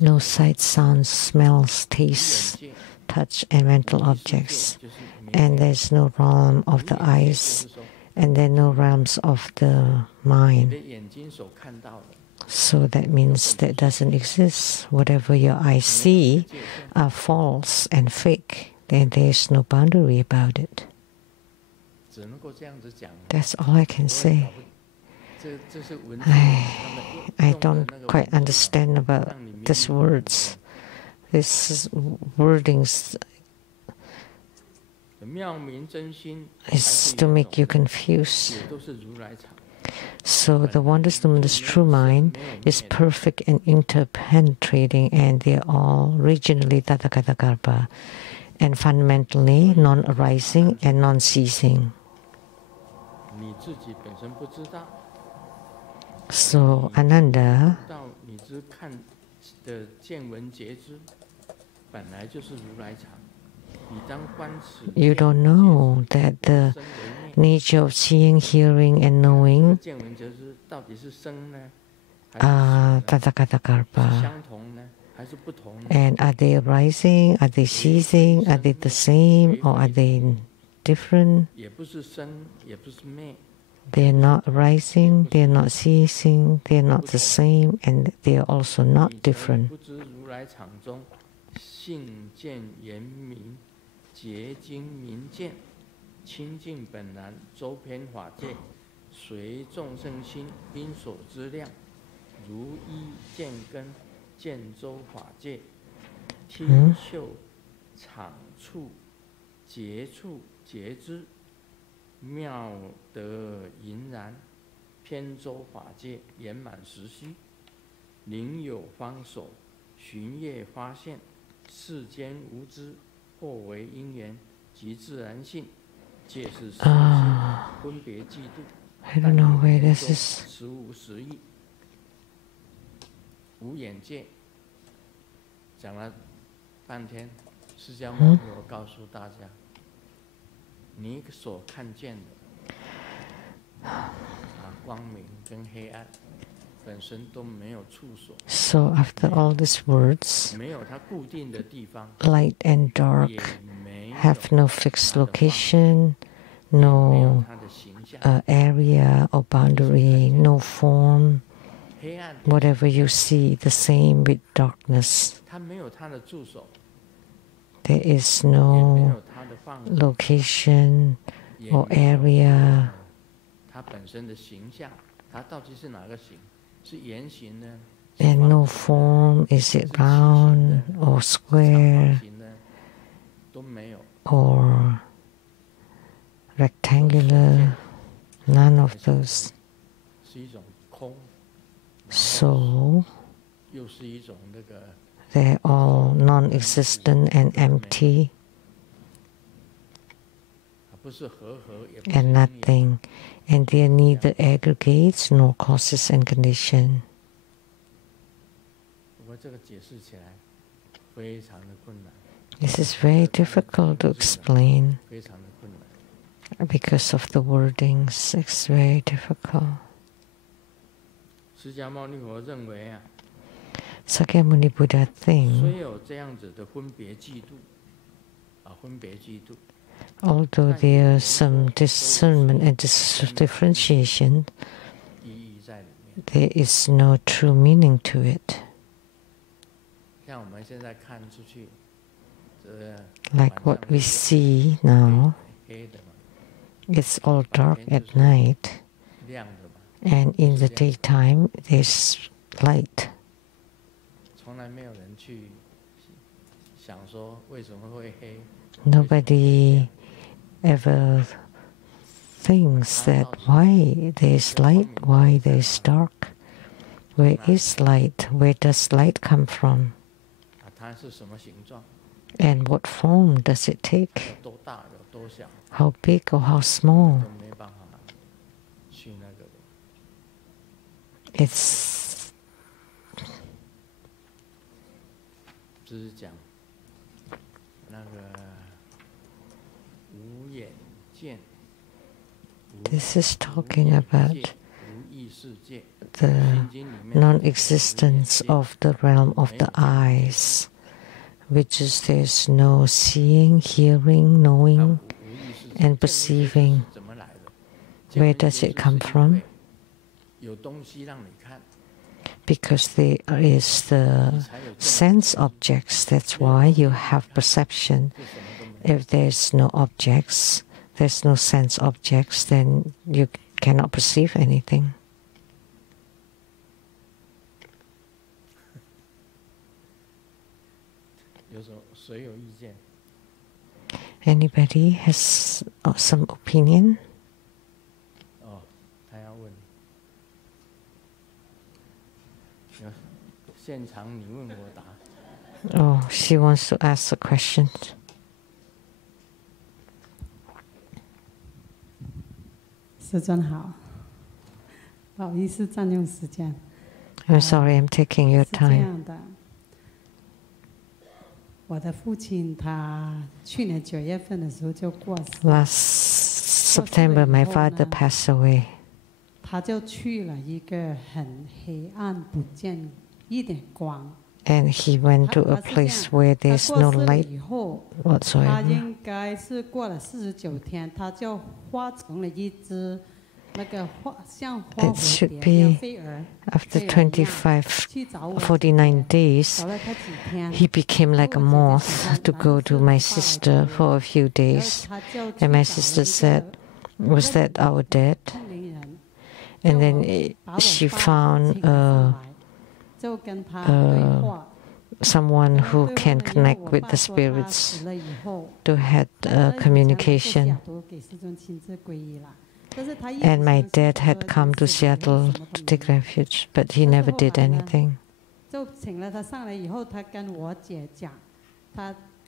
no sight, sounds, smells, tastes, touch, and mental objects, and there's no realm of the eyes, and there are no realms of the mind. So that means that doesn't exist. Whatever your eyes see are false and fake. Then there's no boundary about it. That's all I can say. I don't quite understand about these words. These wordings is to make you confused. So the wondrous luminous true mind is perfect and interpenetrating, and they are all regionally Tathagata-kalpa, and fundamentally non-arising and non-ceasing. So Ananda, you don't know that the nature of seeing, hearing, and knowing are Tathagata-kalpa. And are they arising? Are they ceasing? Are they the same, or are they different? They are not arising, they are not ceasing, they are not the same, and they are also not different. I don't know where this is. 无眼界，讲了半天，释迦牟尼佛告诉大家，你所看见的光明跟黑暗本身都没有处所。So after all these words, 没有它固定的地方 light and dark have no fixed location, no area or boundary, no form. Whatever you see, the same with darkness. There is no location or area. And no form. Is it round or square or rectangular? None of those. So they're all non-existent and empty and nothing, and they are neither aggregates nor causes and conditions. This is very difficult to explain because of the wordings. It's very difficult. Sakyamuni Buddha thinks, although there is some discernment and differentiation, there is no true meaning to it. Like what we see now, it's all dark at night, and in the daytime there's light. Nobody ever thinks that why there's light, why there's dark. Where is light? Where does light come from? And what form does it take? How big or how small? It's this is talking about the non-existence of the realm of the eyes, which is there's no seeing, hearing, knowing, and perceiving. Where does it come from? Because there is the sense objects, that's why you have perception. If there's no objects, there's no sense objects, then you cannot perceive anything. Anybody has some opinion? Oh, she wants to ask a question. I'm sorry, I'm taking your time. Last September, my father passed away. And he went to a place where there's no light whatsoever. It should be after 49 days, he became like a moth to go to my sister for a few days. And my sister said, "Was that our dad?" And then she found someone who can connect with the spirits to have communication. And my dad had come to Seattle to take refuge, but he never did anything.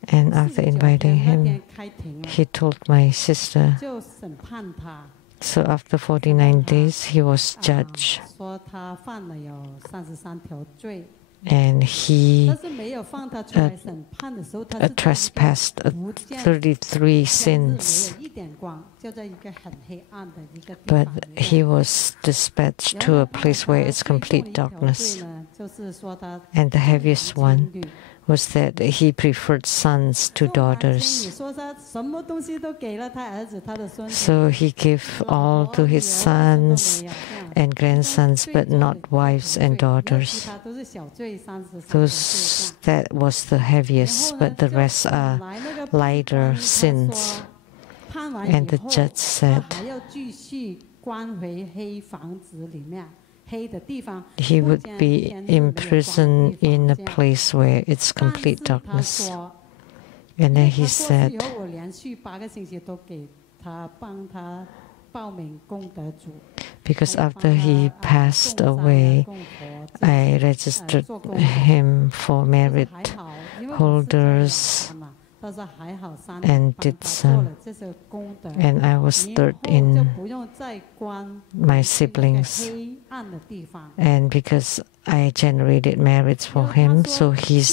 And after inviting him, he told my sister. So after 49 days, he was judged. And he trespassed 33 sins. But he was dispatched to a place where it's complete darkness. And the heaviest one was that he preferred sons to daughters. So he gave all to his sons and grandsons, but not wives and daughters. That was the heaviest, but the rest are lighter sins. And the judge said he would be imprisoned in a place where it's complete darkness. And then he said, because after he passed away, I registered him for merit holders and did some. And I was third in my siblings. And because I generated merits for him, so he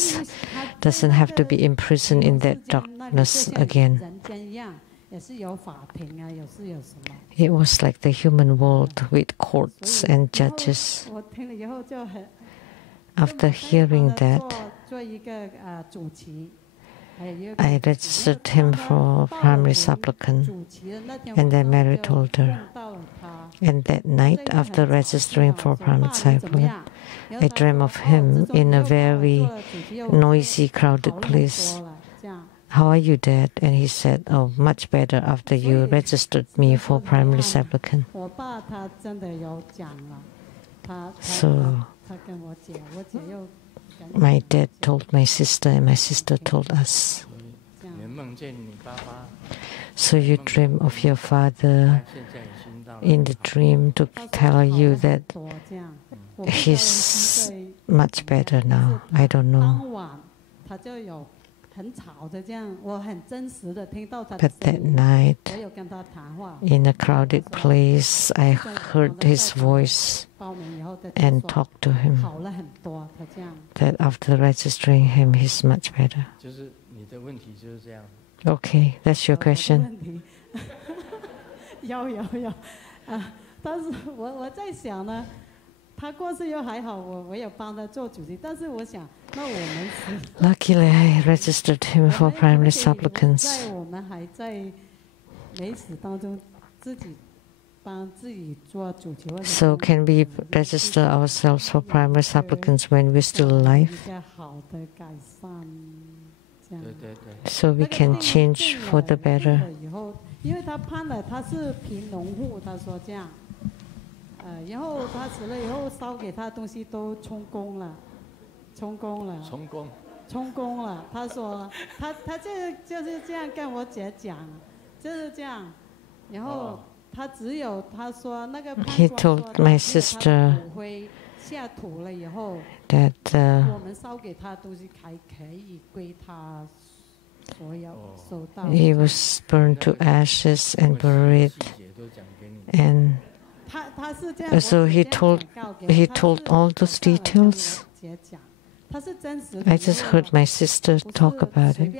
doesn't have to be imprisoned in that darkness again. It was like the human world with courts and judges. After hearing that, I registered him for primary supplicant and then merit holder. And that night, after registering for primary supplicant, I dreamt of him in a very noisy, crowded place. "How are you, Dad?" And he said, "Oh, much better after you registered me for primary supplicant." So my dad told my sister, and my sister told us. So you dream of your father in the dream to tell you that he's much better now. I don't know. But that night, in a crowded place, I heard his voice and talked to him. That after registering him, he's much better. Okay, that's your question. 但是我在想呢，他过世又还好，我有帮他做主席，但是我想，那我们是 Luckily, I registered him for primary supplicants. 在我们还在没死当中，自己帮自己做主席。So can we register ourselves for primary supplicants when we're still alive? 一个好的改善，这样。So we can change for the better. 以后，因为他判了，他是贫农户，他说这样。 然后他死了以后，烧给他的东西都充公了，充公了。他说他就是这样跟我姐讲，就是这样。然后他只有他说那个判官说他骨灰下土了以后，我们烧给他的东西还可以归他所有收到。He was burned to ashes and buried, and so he told all those details. I just heard my sister talk about it.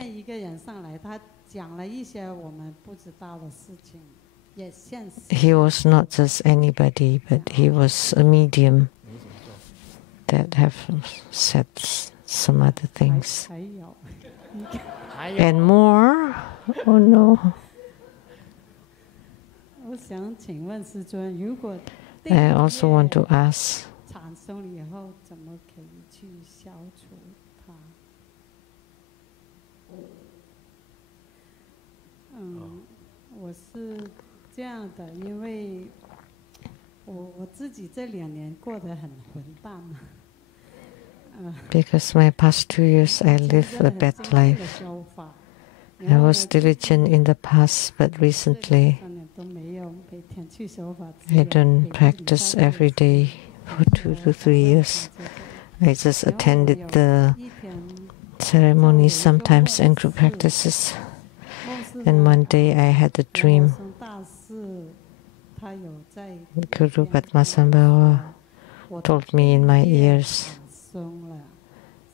He was not just anybody, but he was a medium that have said some other things. And more? Oh no. I also want to ask, because my past 2 years I lived a bad life. I was diligent in the past, but recently I don't practice every day for 2 to 3 years. I just attended the ceremonies sometimes and group practices. And one day I had a dream. Guru Padmasambhava told me in my ears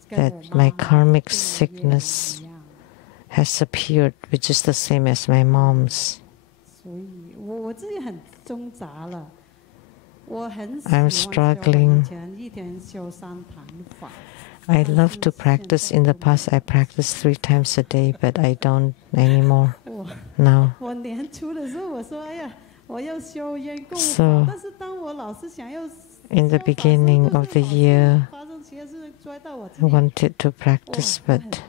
that my karmic sickness has appeared, which is the same as my mom's. I'm struggling. I love to practice. In the past, I practiced 3 times a day, but I don't anymore now. So, in the beginning of the year, I wanted to practice, but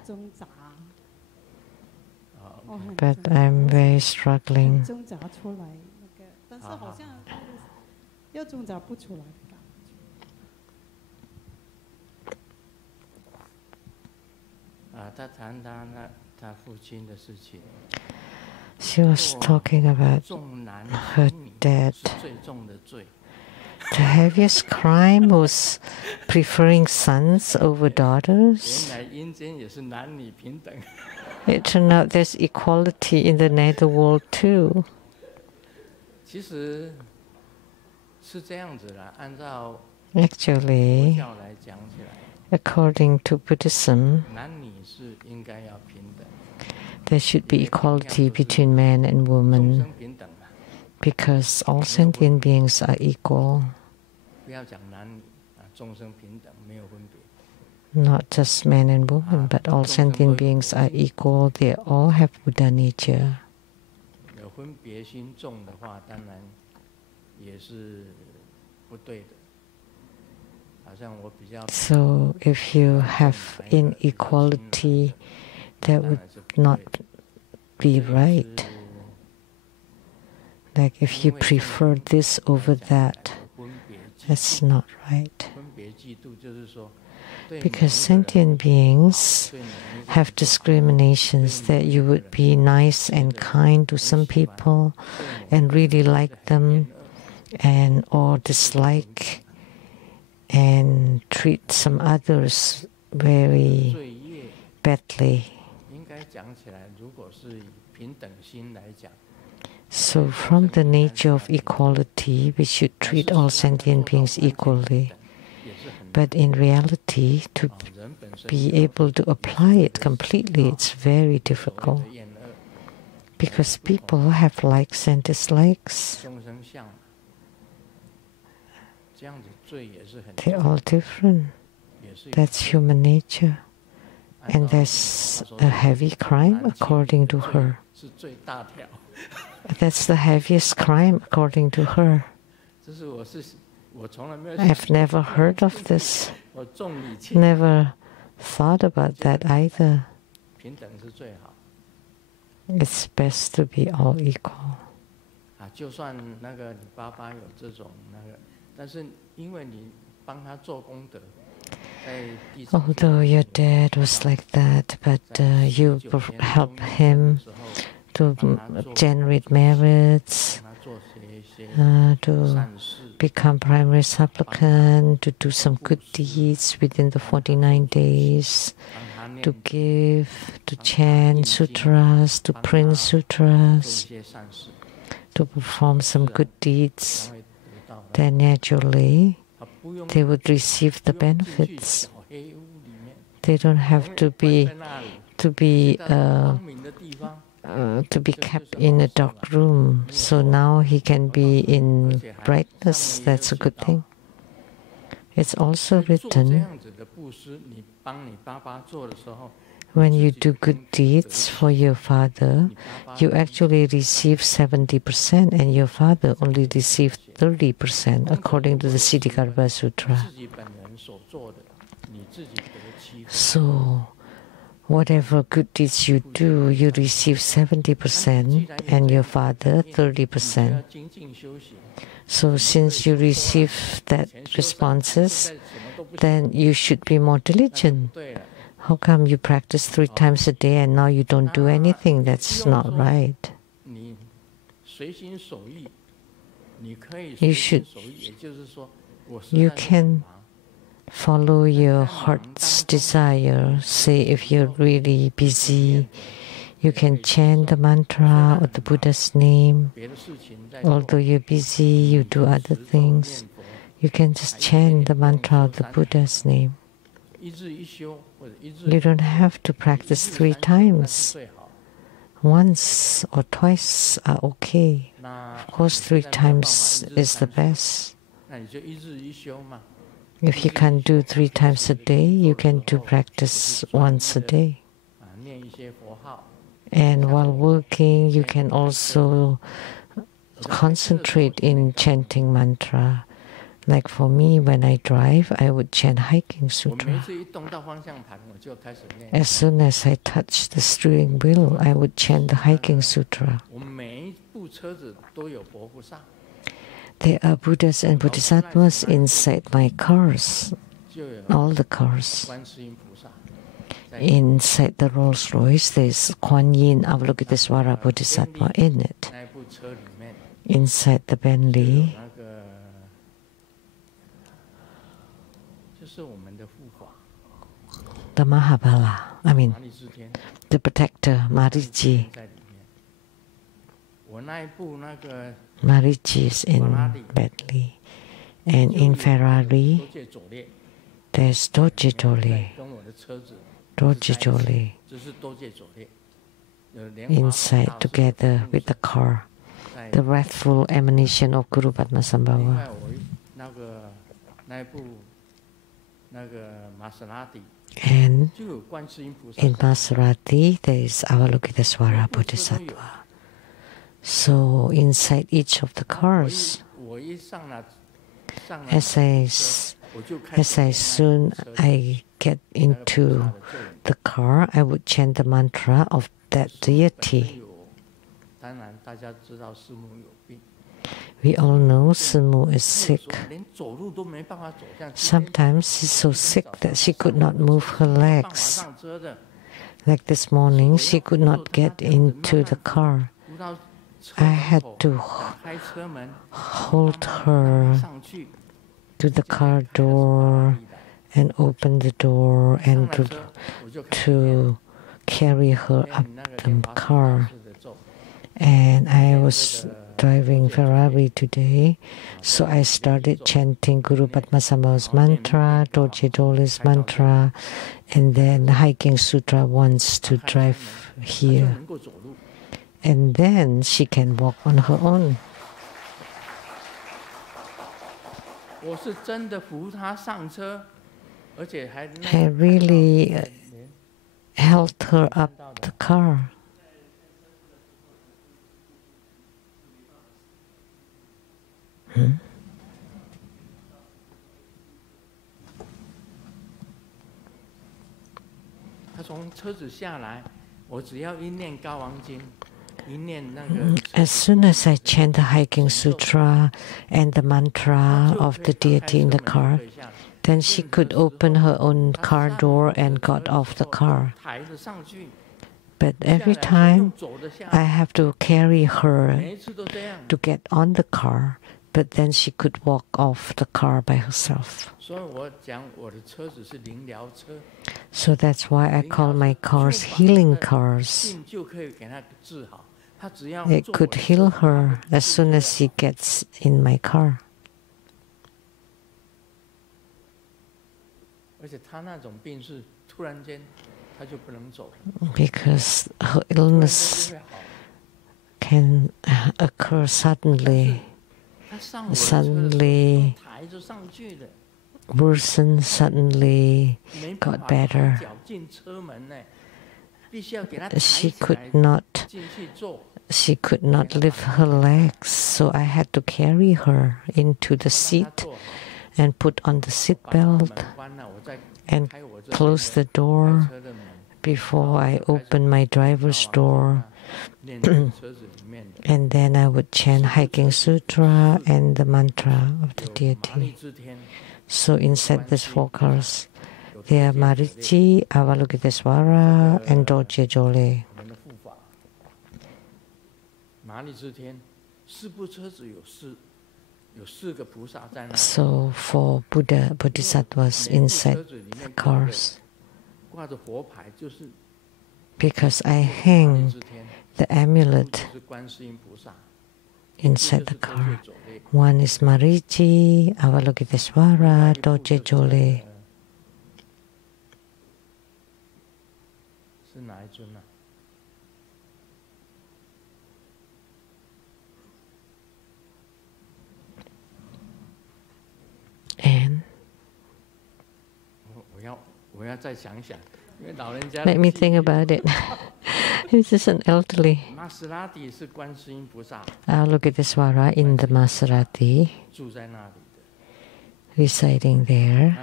I'm very struggling. She was talking about her dad. The heaviest crime was preferring sons over daughters. It turned out there's equality in the netherworld too. Actually, according to Buddhism, there should be equality between man and woman because all sentient beings are equal. Not just man and woman, but all sentient beings are equal. They all have Buddha nature. So if you have inequality, that would not be right. Like if you prefer this over that, that's not right. Because sentient beings have discriminations that you would be nice and kind to some people and really like them, and or dislike and treat some others very badly. So from the nature of equality, we should treat all sentient beings equally. But in reality, to be able to apply it completely, it's very difficult. Because people have likes and dislikes. They're all different. That's human nature. And there's a heavy crime according to her. That's the heaviest crime according to her. I've never heard of this. Never thought about that either. It's best to be all equal. Although your dad was like that, but you help him to generate merits, to become primary supplicant, to do some good deeds within the 49 days, to give, to chant sutras, to print sutras, to perform some good deeds, then naturally they would receive the benefits. They don't have to be kept in a dark room. So now he can be in brightness. That's a good thing. It's also written, when you do good deeds for your father, you actually receive 70% and your father only received 30%, according to the Siddhikarma Sutra. So, whatever good deeds you do, you receive 70% and your father 30%. So since you receive that responses, then you should be more diligent. How come you practice 3 times a day and now you don't do anything? That's not right. You can follow your heart's desire. Say if you're really busy, you can chant the mantra or the Buddha's name. Although you're busy, you do other things. You can just chant the mantra of the Buddha's name. You don't have to practice 3 times. Once or twice are okay. Of course, 3 times is the best. If you can't do 3 times a day, you can do practice once a day. And while working, you can also concentrate in chanting mantra. Like for me, when I drive, I would chant hiking sutra. As soon as I touch the steering wheel, I would chant the hiking sutra. There are Buddhas and Bodhisattvas inside my cars, all the cars. Inside the Rolls Royce, there's Kuan Yin Avalokitesvara Bodhisattva in it. Inside the Bentley, the Mahabala, the protector, Marici. Marici is in Bentley. And in Ferrari, there's Doji Joli inside together with the car, the wrathful emanation of Guru Padmasambhava. And in Maserati, there is Avalokitesvara Bodhisattva. So inside each of the cars, as soon I get into the car, I would chant the mantra of that deity. We all know Simu is sick. Sometimes she's so sick that she could not move her legs. Like this morning, she could not get into the car. I had to hold her to the car door and open the door and to carry her up the car. And I was driving Ferrari today, so I started chanting Guru Padmasambhava's mantra, Dorje Dole's mantra, and then Hiking Sutra wants to drive here. And then she can walk on her own. I really held her up the car. As soon as I chant the Hiking Sutra and the mantra of the deity in the car, then she could open her own car door and got off the car. But every time I have to carry her to get on the car, but then she could walk off the car by herself. So that's why I call my cars healing cars. It could heal her as soon as she gets in my car. Because her illness can occur suddenly, worsen, suddenly got better. She could not lift her legs, so I had to carry her into the seat and put on the seat belt and close the door before I open my driver's door. And then I would chant Hiking Sutra and the mantra of the deity. So inside these 4 cars, there are Marici, Avalokitesvara, and Dorje Dole. So 4 Bodhisattvas inside the cars. Because I hang the amulet inside the car. One is Marici, Avalokitesvara, Dorje Dole. And let me think about it. This is an elderly. Avalokitesvara in the Maserati, residing there.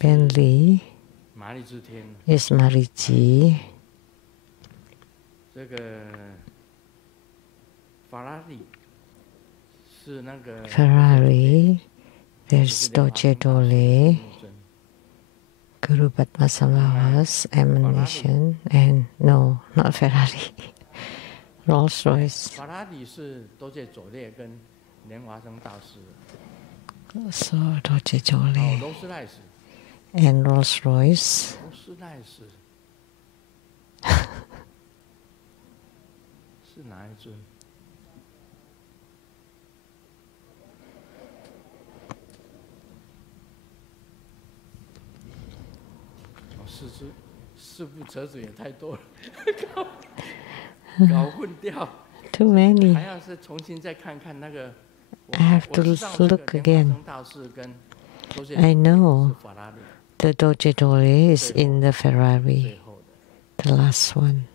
Bentley is Marici. Ferrari, there's Dorje Dole, Guru Padmasambhava's emanation, and no, not Ferrari, Rolls Royce. So Dorje Dole and Rolls Royce. Too many. I have to look again. I know the Dorje Dole is in the Ferrari, the last one.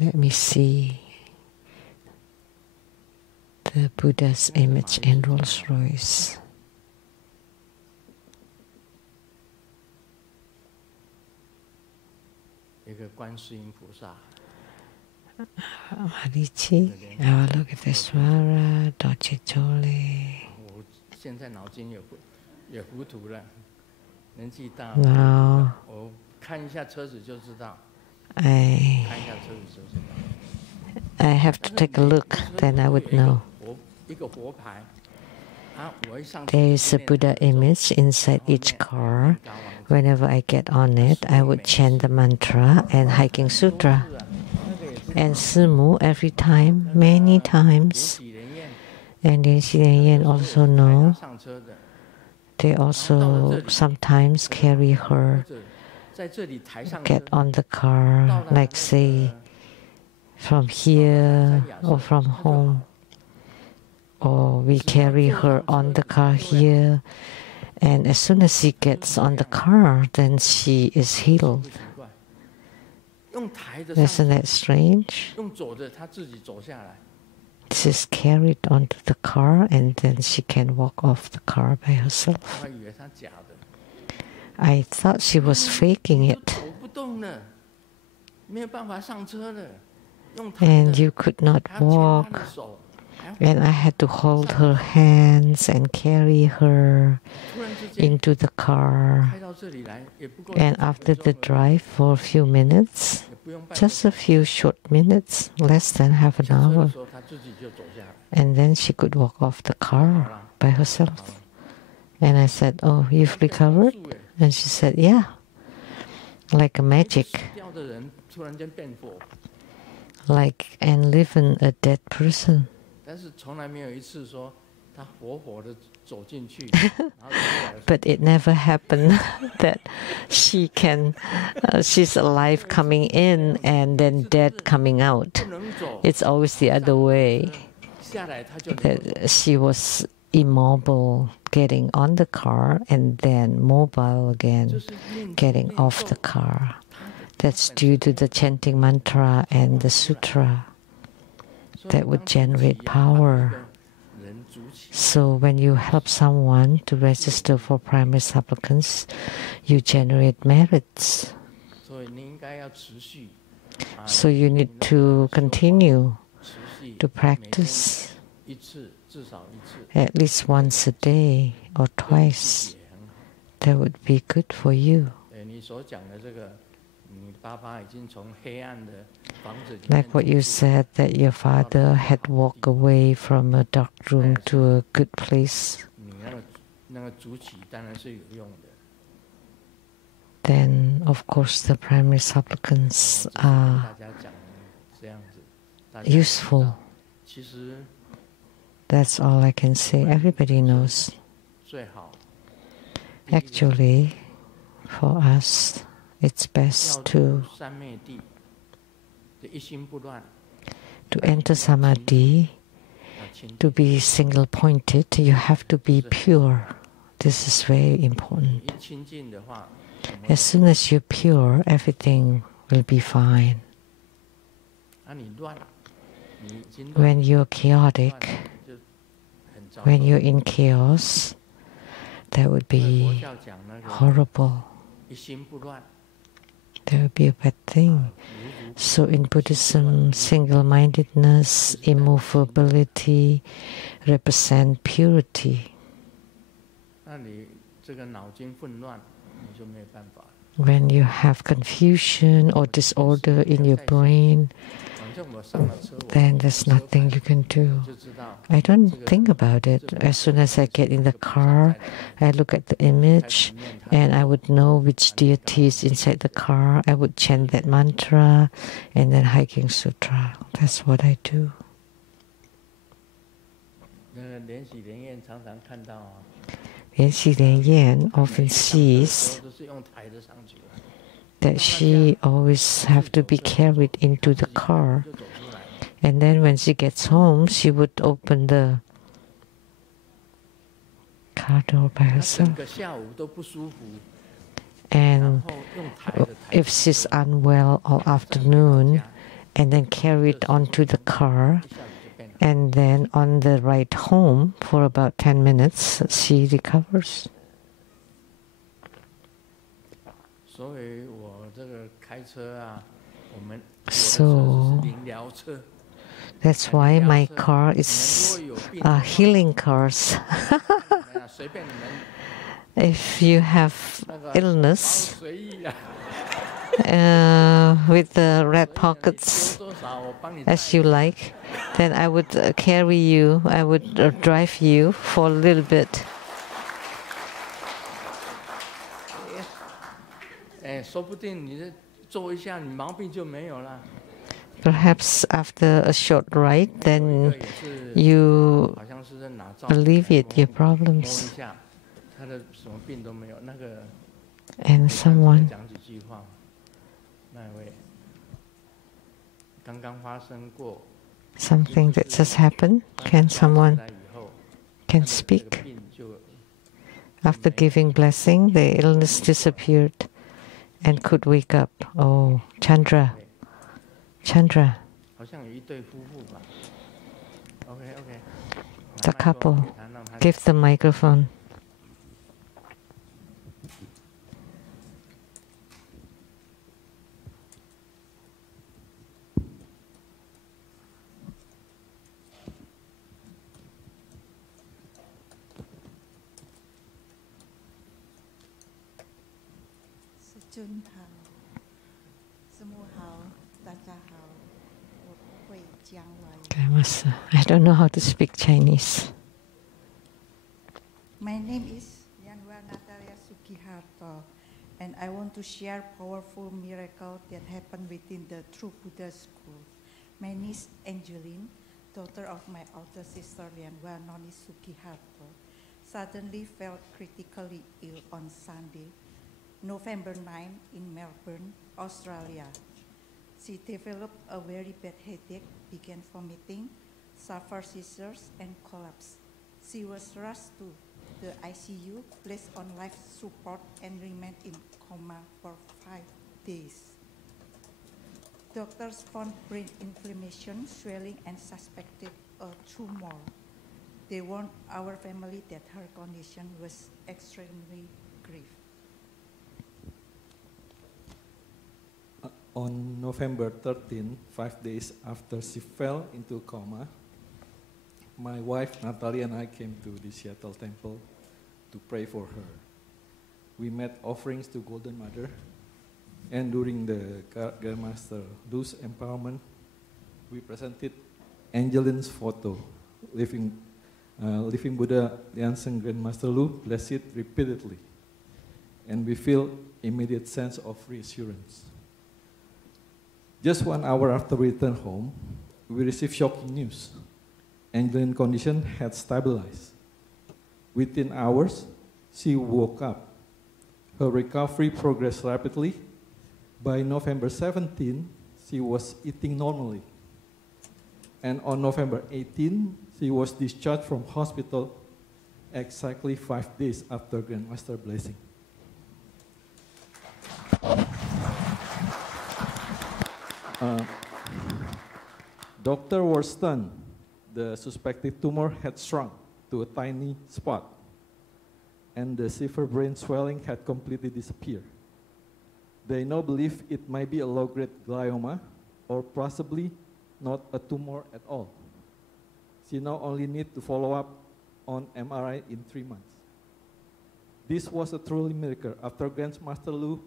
Let me see the Buddha's image in Rolls Royce. Marici, Avalokitesvara, Dorje Dole. Now I have to take a look, then I would know. There is a Buddha image inside each car. Whenever I get on it, I would chant the mantra and hiking sutra. And Simu every time, many times. And Yan Xi Lian Yan also know. They also sometimes carry her, get on the car, like say, from here or from home. Or we carry her on the car here. And as soon as she gets on the car, then she is healed. Isn't that strange? She's carried onto the car and then she can walk off the car by herself. I thought she was faking it. And you could not walk. And I had to hold her hands and carry her into the car. And after the drive for a few minutes, just a few short minutes, less than half an hour, and then she could walk off the car by herself. And I said, "Oh, you've recovered?" And she said, "Yeah, like a magic. Like enliven a dead person." But it never happened that she's alive coming in and then dead coming out. It's always the other way. That she was immobile getting on the car and then mobile again getting off the car. That's due to the chanting mantra and the sutra that would generate power. So when you help someone to register for primary supplicants, you generate merits. So you need to continue to practice at least once a day or twice. That would be good for you. Like what you said, that your father had walked away from a dark room to a good place. Then, of course, the primary supplicants are useful. That's all I can say. Everybody knows. Actually, for us, it's best to enter samadhi, to be single-pointed. You have to be pure. This is very important. As soon as you're pure, everything will be fine. When you're chaotic, when you're in chaos, that would be horrible. That would be a bad thing. So in Buddhism, single-mindedness, immovability represent purity. When you have confusion or disorder in your brain, then there's nothing you can do. I don't think about it. As soon as I get in the car, I look at the image and I would know which deity is inside the car. I would chant that mantra and then hiking sutra. That's what I do. Yan Xi Lian Yan often sees that she always have to be carried into the car. And then when she gets home, she would open the car door by herself. And if she's unwell all afternoon, and then carried onto the car, and then on the ride home for about 10 minutes, she recovers. So that's why my car is healing cars. If you have illness with the red pockets as you like, then I would carry you, I would drive you for a little bit. Perhaps after a short ride, then you alleviate your problems. And someone, something that just happened, can someone can speak? After giving blessing, the illness disappeared and could wake up. Oh, Chandra. Chandra. The couple. Give the microphone. I don't know how to speak Chinese. My name is Yanwa Natalia Sukiharto, and I want to share powerful miracle that happened within the True Buddha School. My niece Angeline, daughter of my older sister Yanwa Noni Sukiharto, suddenly felt critically ill on Sunday, November 9 in Melbourne, Australia. She developed a very bad headache, began vomiting, suffered seizures, and collapsed. She was rushed to the ICU, placed on life support, and remained in coma for 5 days. Doctors found brain inflammation, swelling, and suspected a tumor. They warned our family that her condition was extremely grave. On November 13, 5 days after she fell into coma, my wife Natalie and I came to the Seattle temple to pray for her. We made offerings to Golden Mother, and during the Grandmaster Lu's empowerment, we presented Angeline's photo, Living Buddha Lianseng Grandmaster Lu blessed it repeatedly, and we feel immediate sense of reassurance. Just 1 hour after we returned home, we received shocking news. Angeline's condition had stabilized. Within hours, she woke up. Her recovery progressed rapidly. By November 17, she was eating normally. And on November 18, she was discharged from hospital exactly 5 days after Grandmaster blessing. Doctors were stunned. The suspected tumor had shrunk to a tiny spot, and the severe brain swelling had completely disappeared. They now believe it might be a low-grade glioma, or possibly not a tumor at all. She now only needs to follow up on MRI in 3 months. This was a truly miracle. After Grandmaster Lu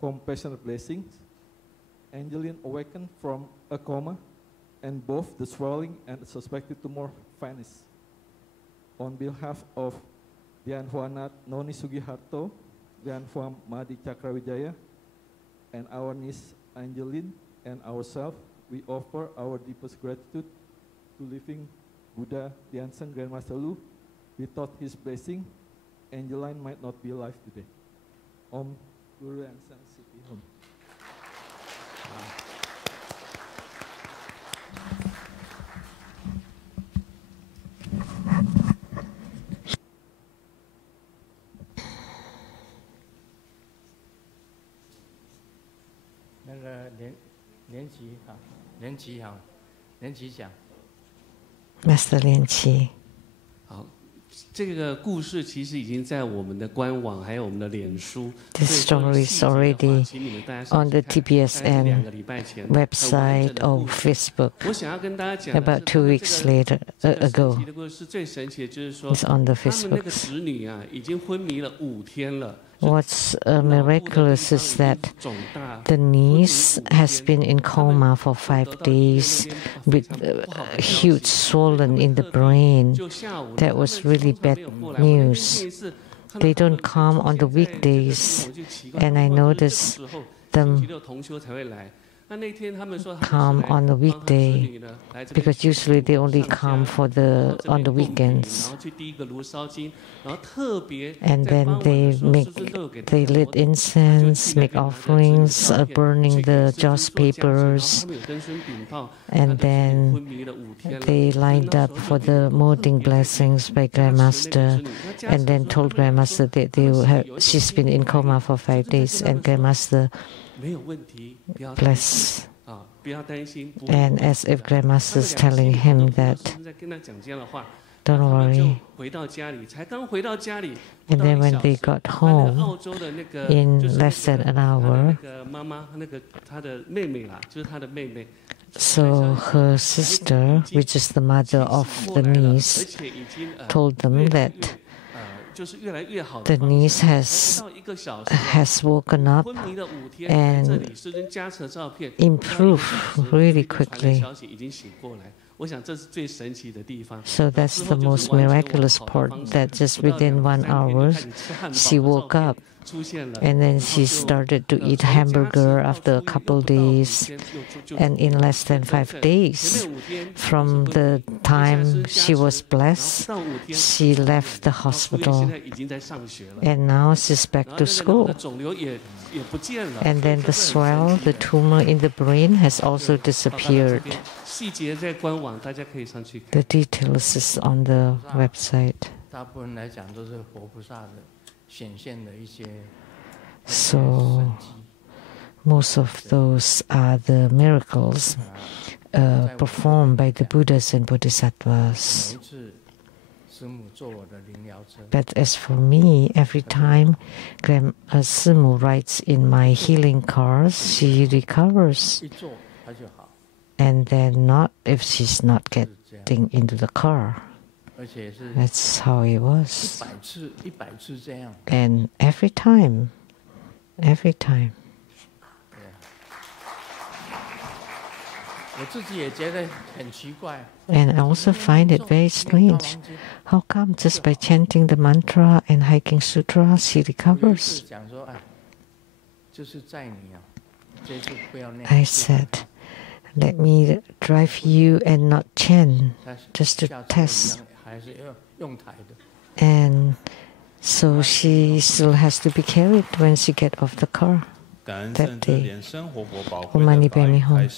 compassionate blessings, Angeline awakened from a coma, and both the swelling and the suspected tumor vanished. On behalf of Dianhua Noni Sugiharto, Dianhua Madi Cakrawijaya, and our niece Angeline and ourselves, we offer our deepest gratitude to Living Buddha Lianseng Grandmaster Lu. Without his blessing, Angeline might not be alive today. Om Guru Lianseng Siti Hum. Master Lin Chi. This story is already on the TBSN website or Facebook. About 2 weeks ago, it's on the Facebook. What's miraculous is that the niece has been in coma for 5 days with huge swollen in the brain. That was really bad news. They don't come on the weekdays, and I noticed them come on the weekday because usually they only come on the weekends. And then they lit incense, make offerings, burning the joss papers, and then they lined up for the molding blessings by Grandmaster, and then told Grandmaster that she's been in coma for 5 days, and Grandmaster bless. And as if Grandmaster is telling him that, don't worry. And then when they got home, in less than an hour, so her sister, which is the mother of the niece, told them that the niece has woken up and improved really quickly. So that's the most miraculous part, that just within 1 hour, she woke up. And then she started to eat hamburger after a couple days. And in less than 5 days, from the time she was blessed, she left the hospital. And now she's back to school. And then the swell, the tumor in the brain has also disappeared. The details is on the website. So most of those are the miracles performed by the Buddhas and Bodhisattvas. But as for me, every time Simu rides in my healing cars, she recovers. And then not if she's not getting into the car. That's how it was. And every time. And I also find it very strange. How come just by chanting the mantra and hiking sutra, she recovers? I said, let me drive you and not chant, just to test. And so she still has to be carried when she gets off the car that day. Om Mani Padme Hum.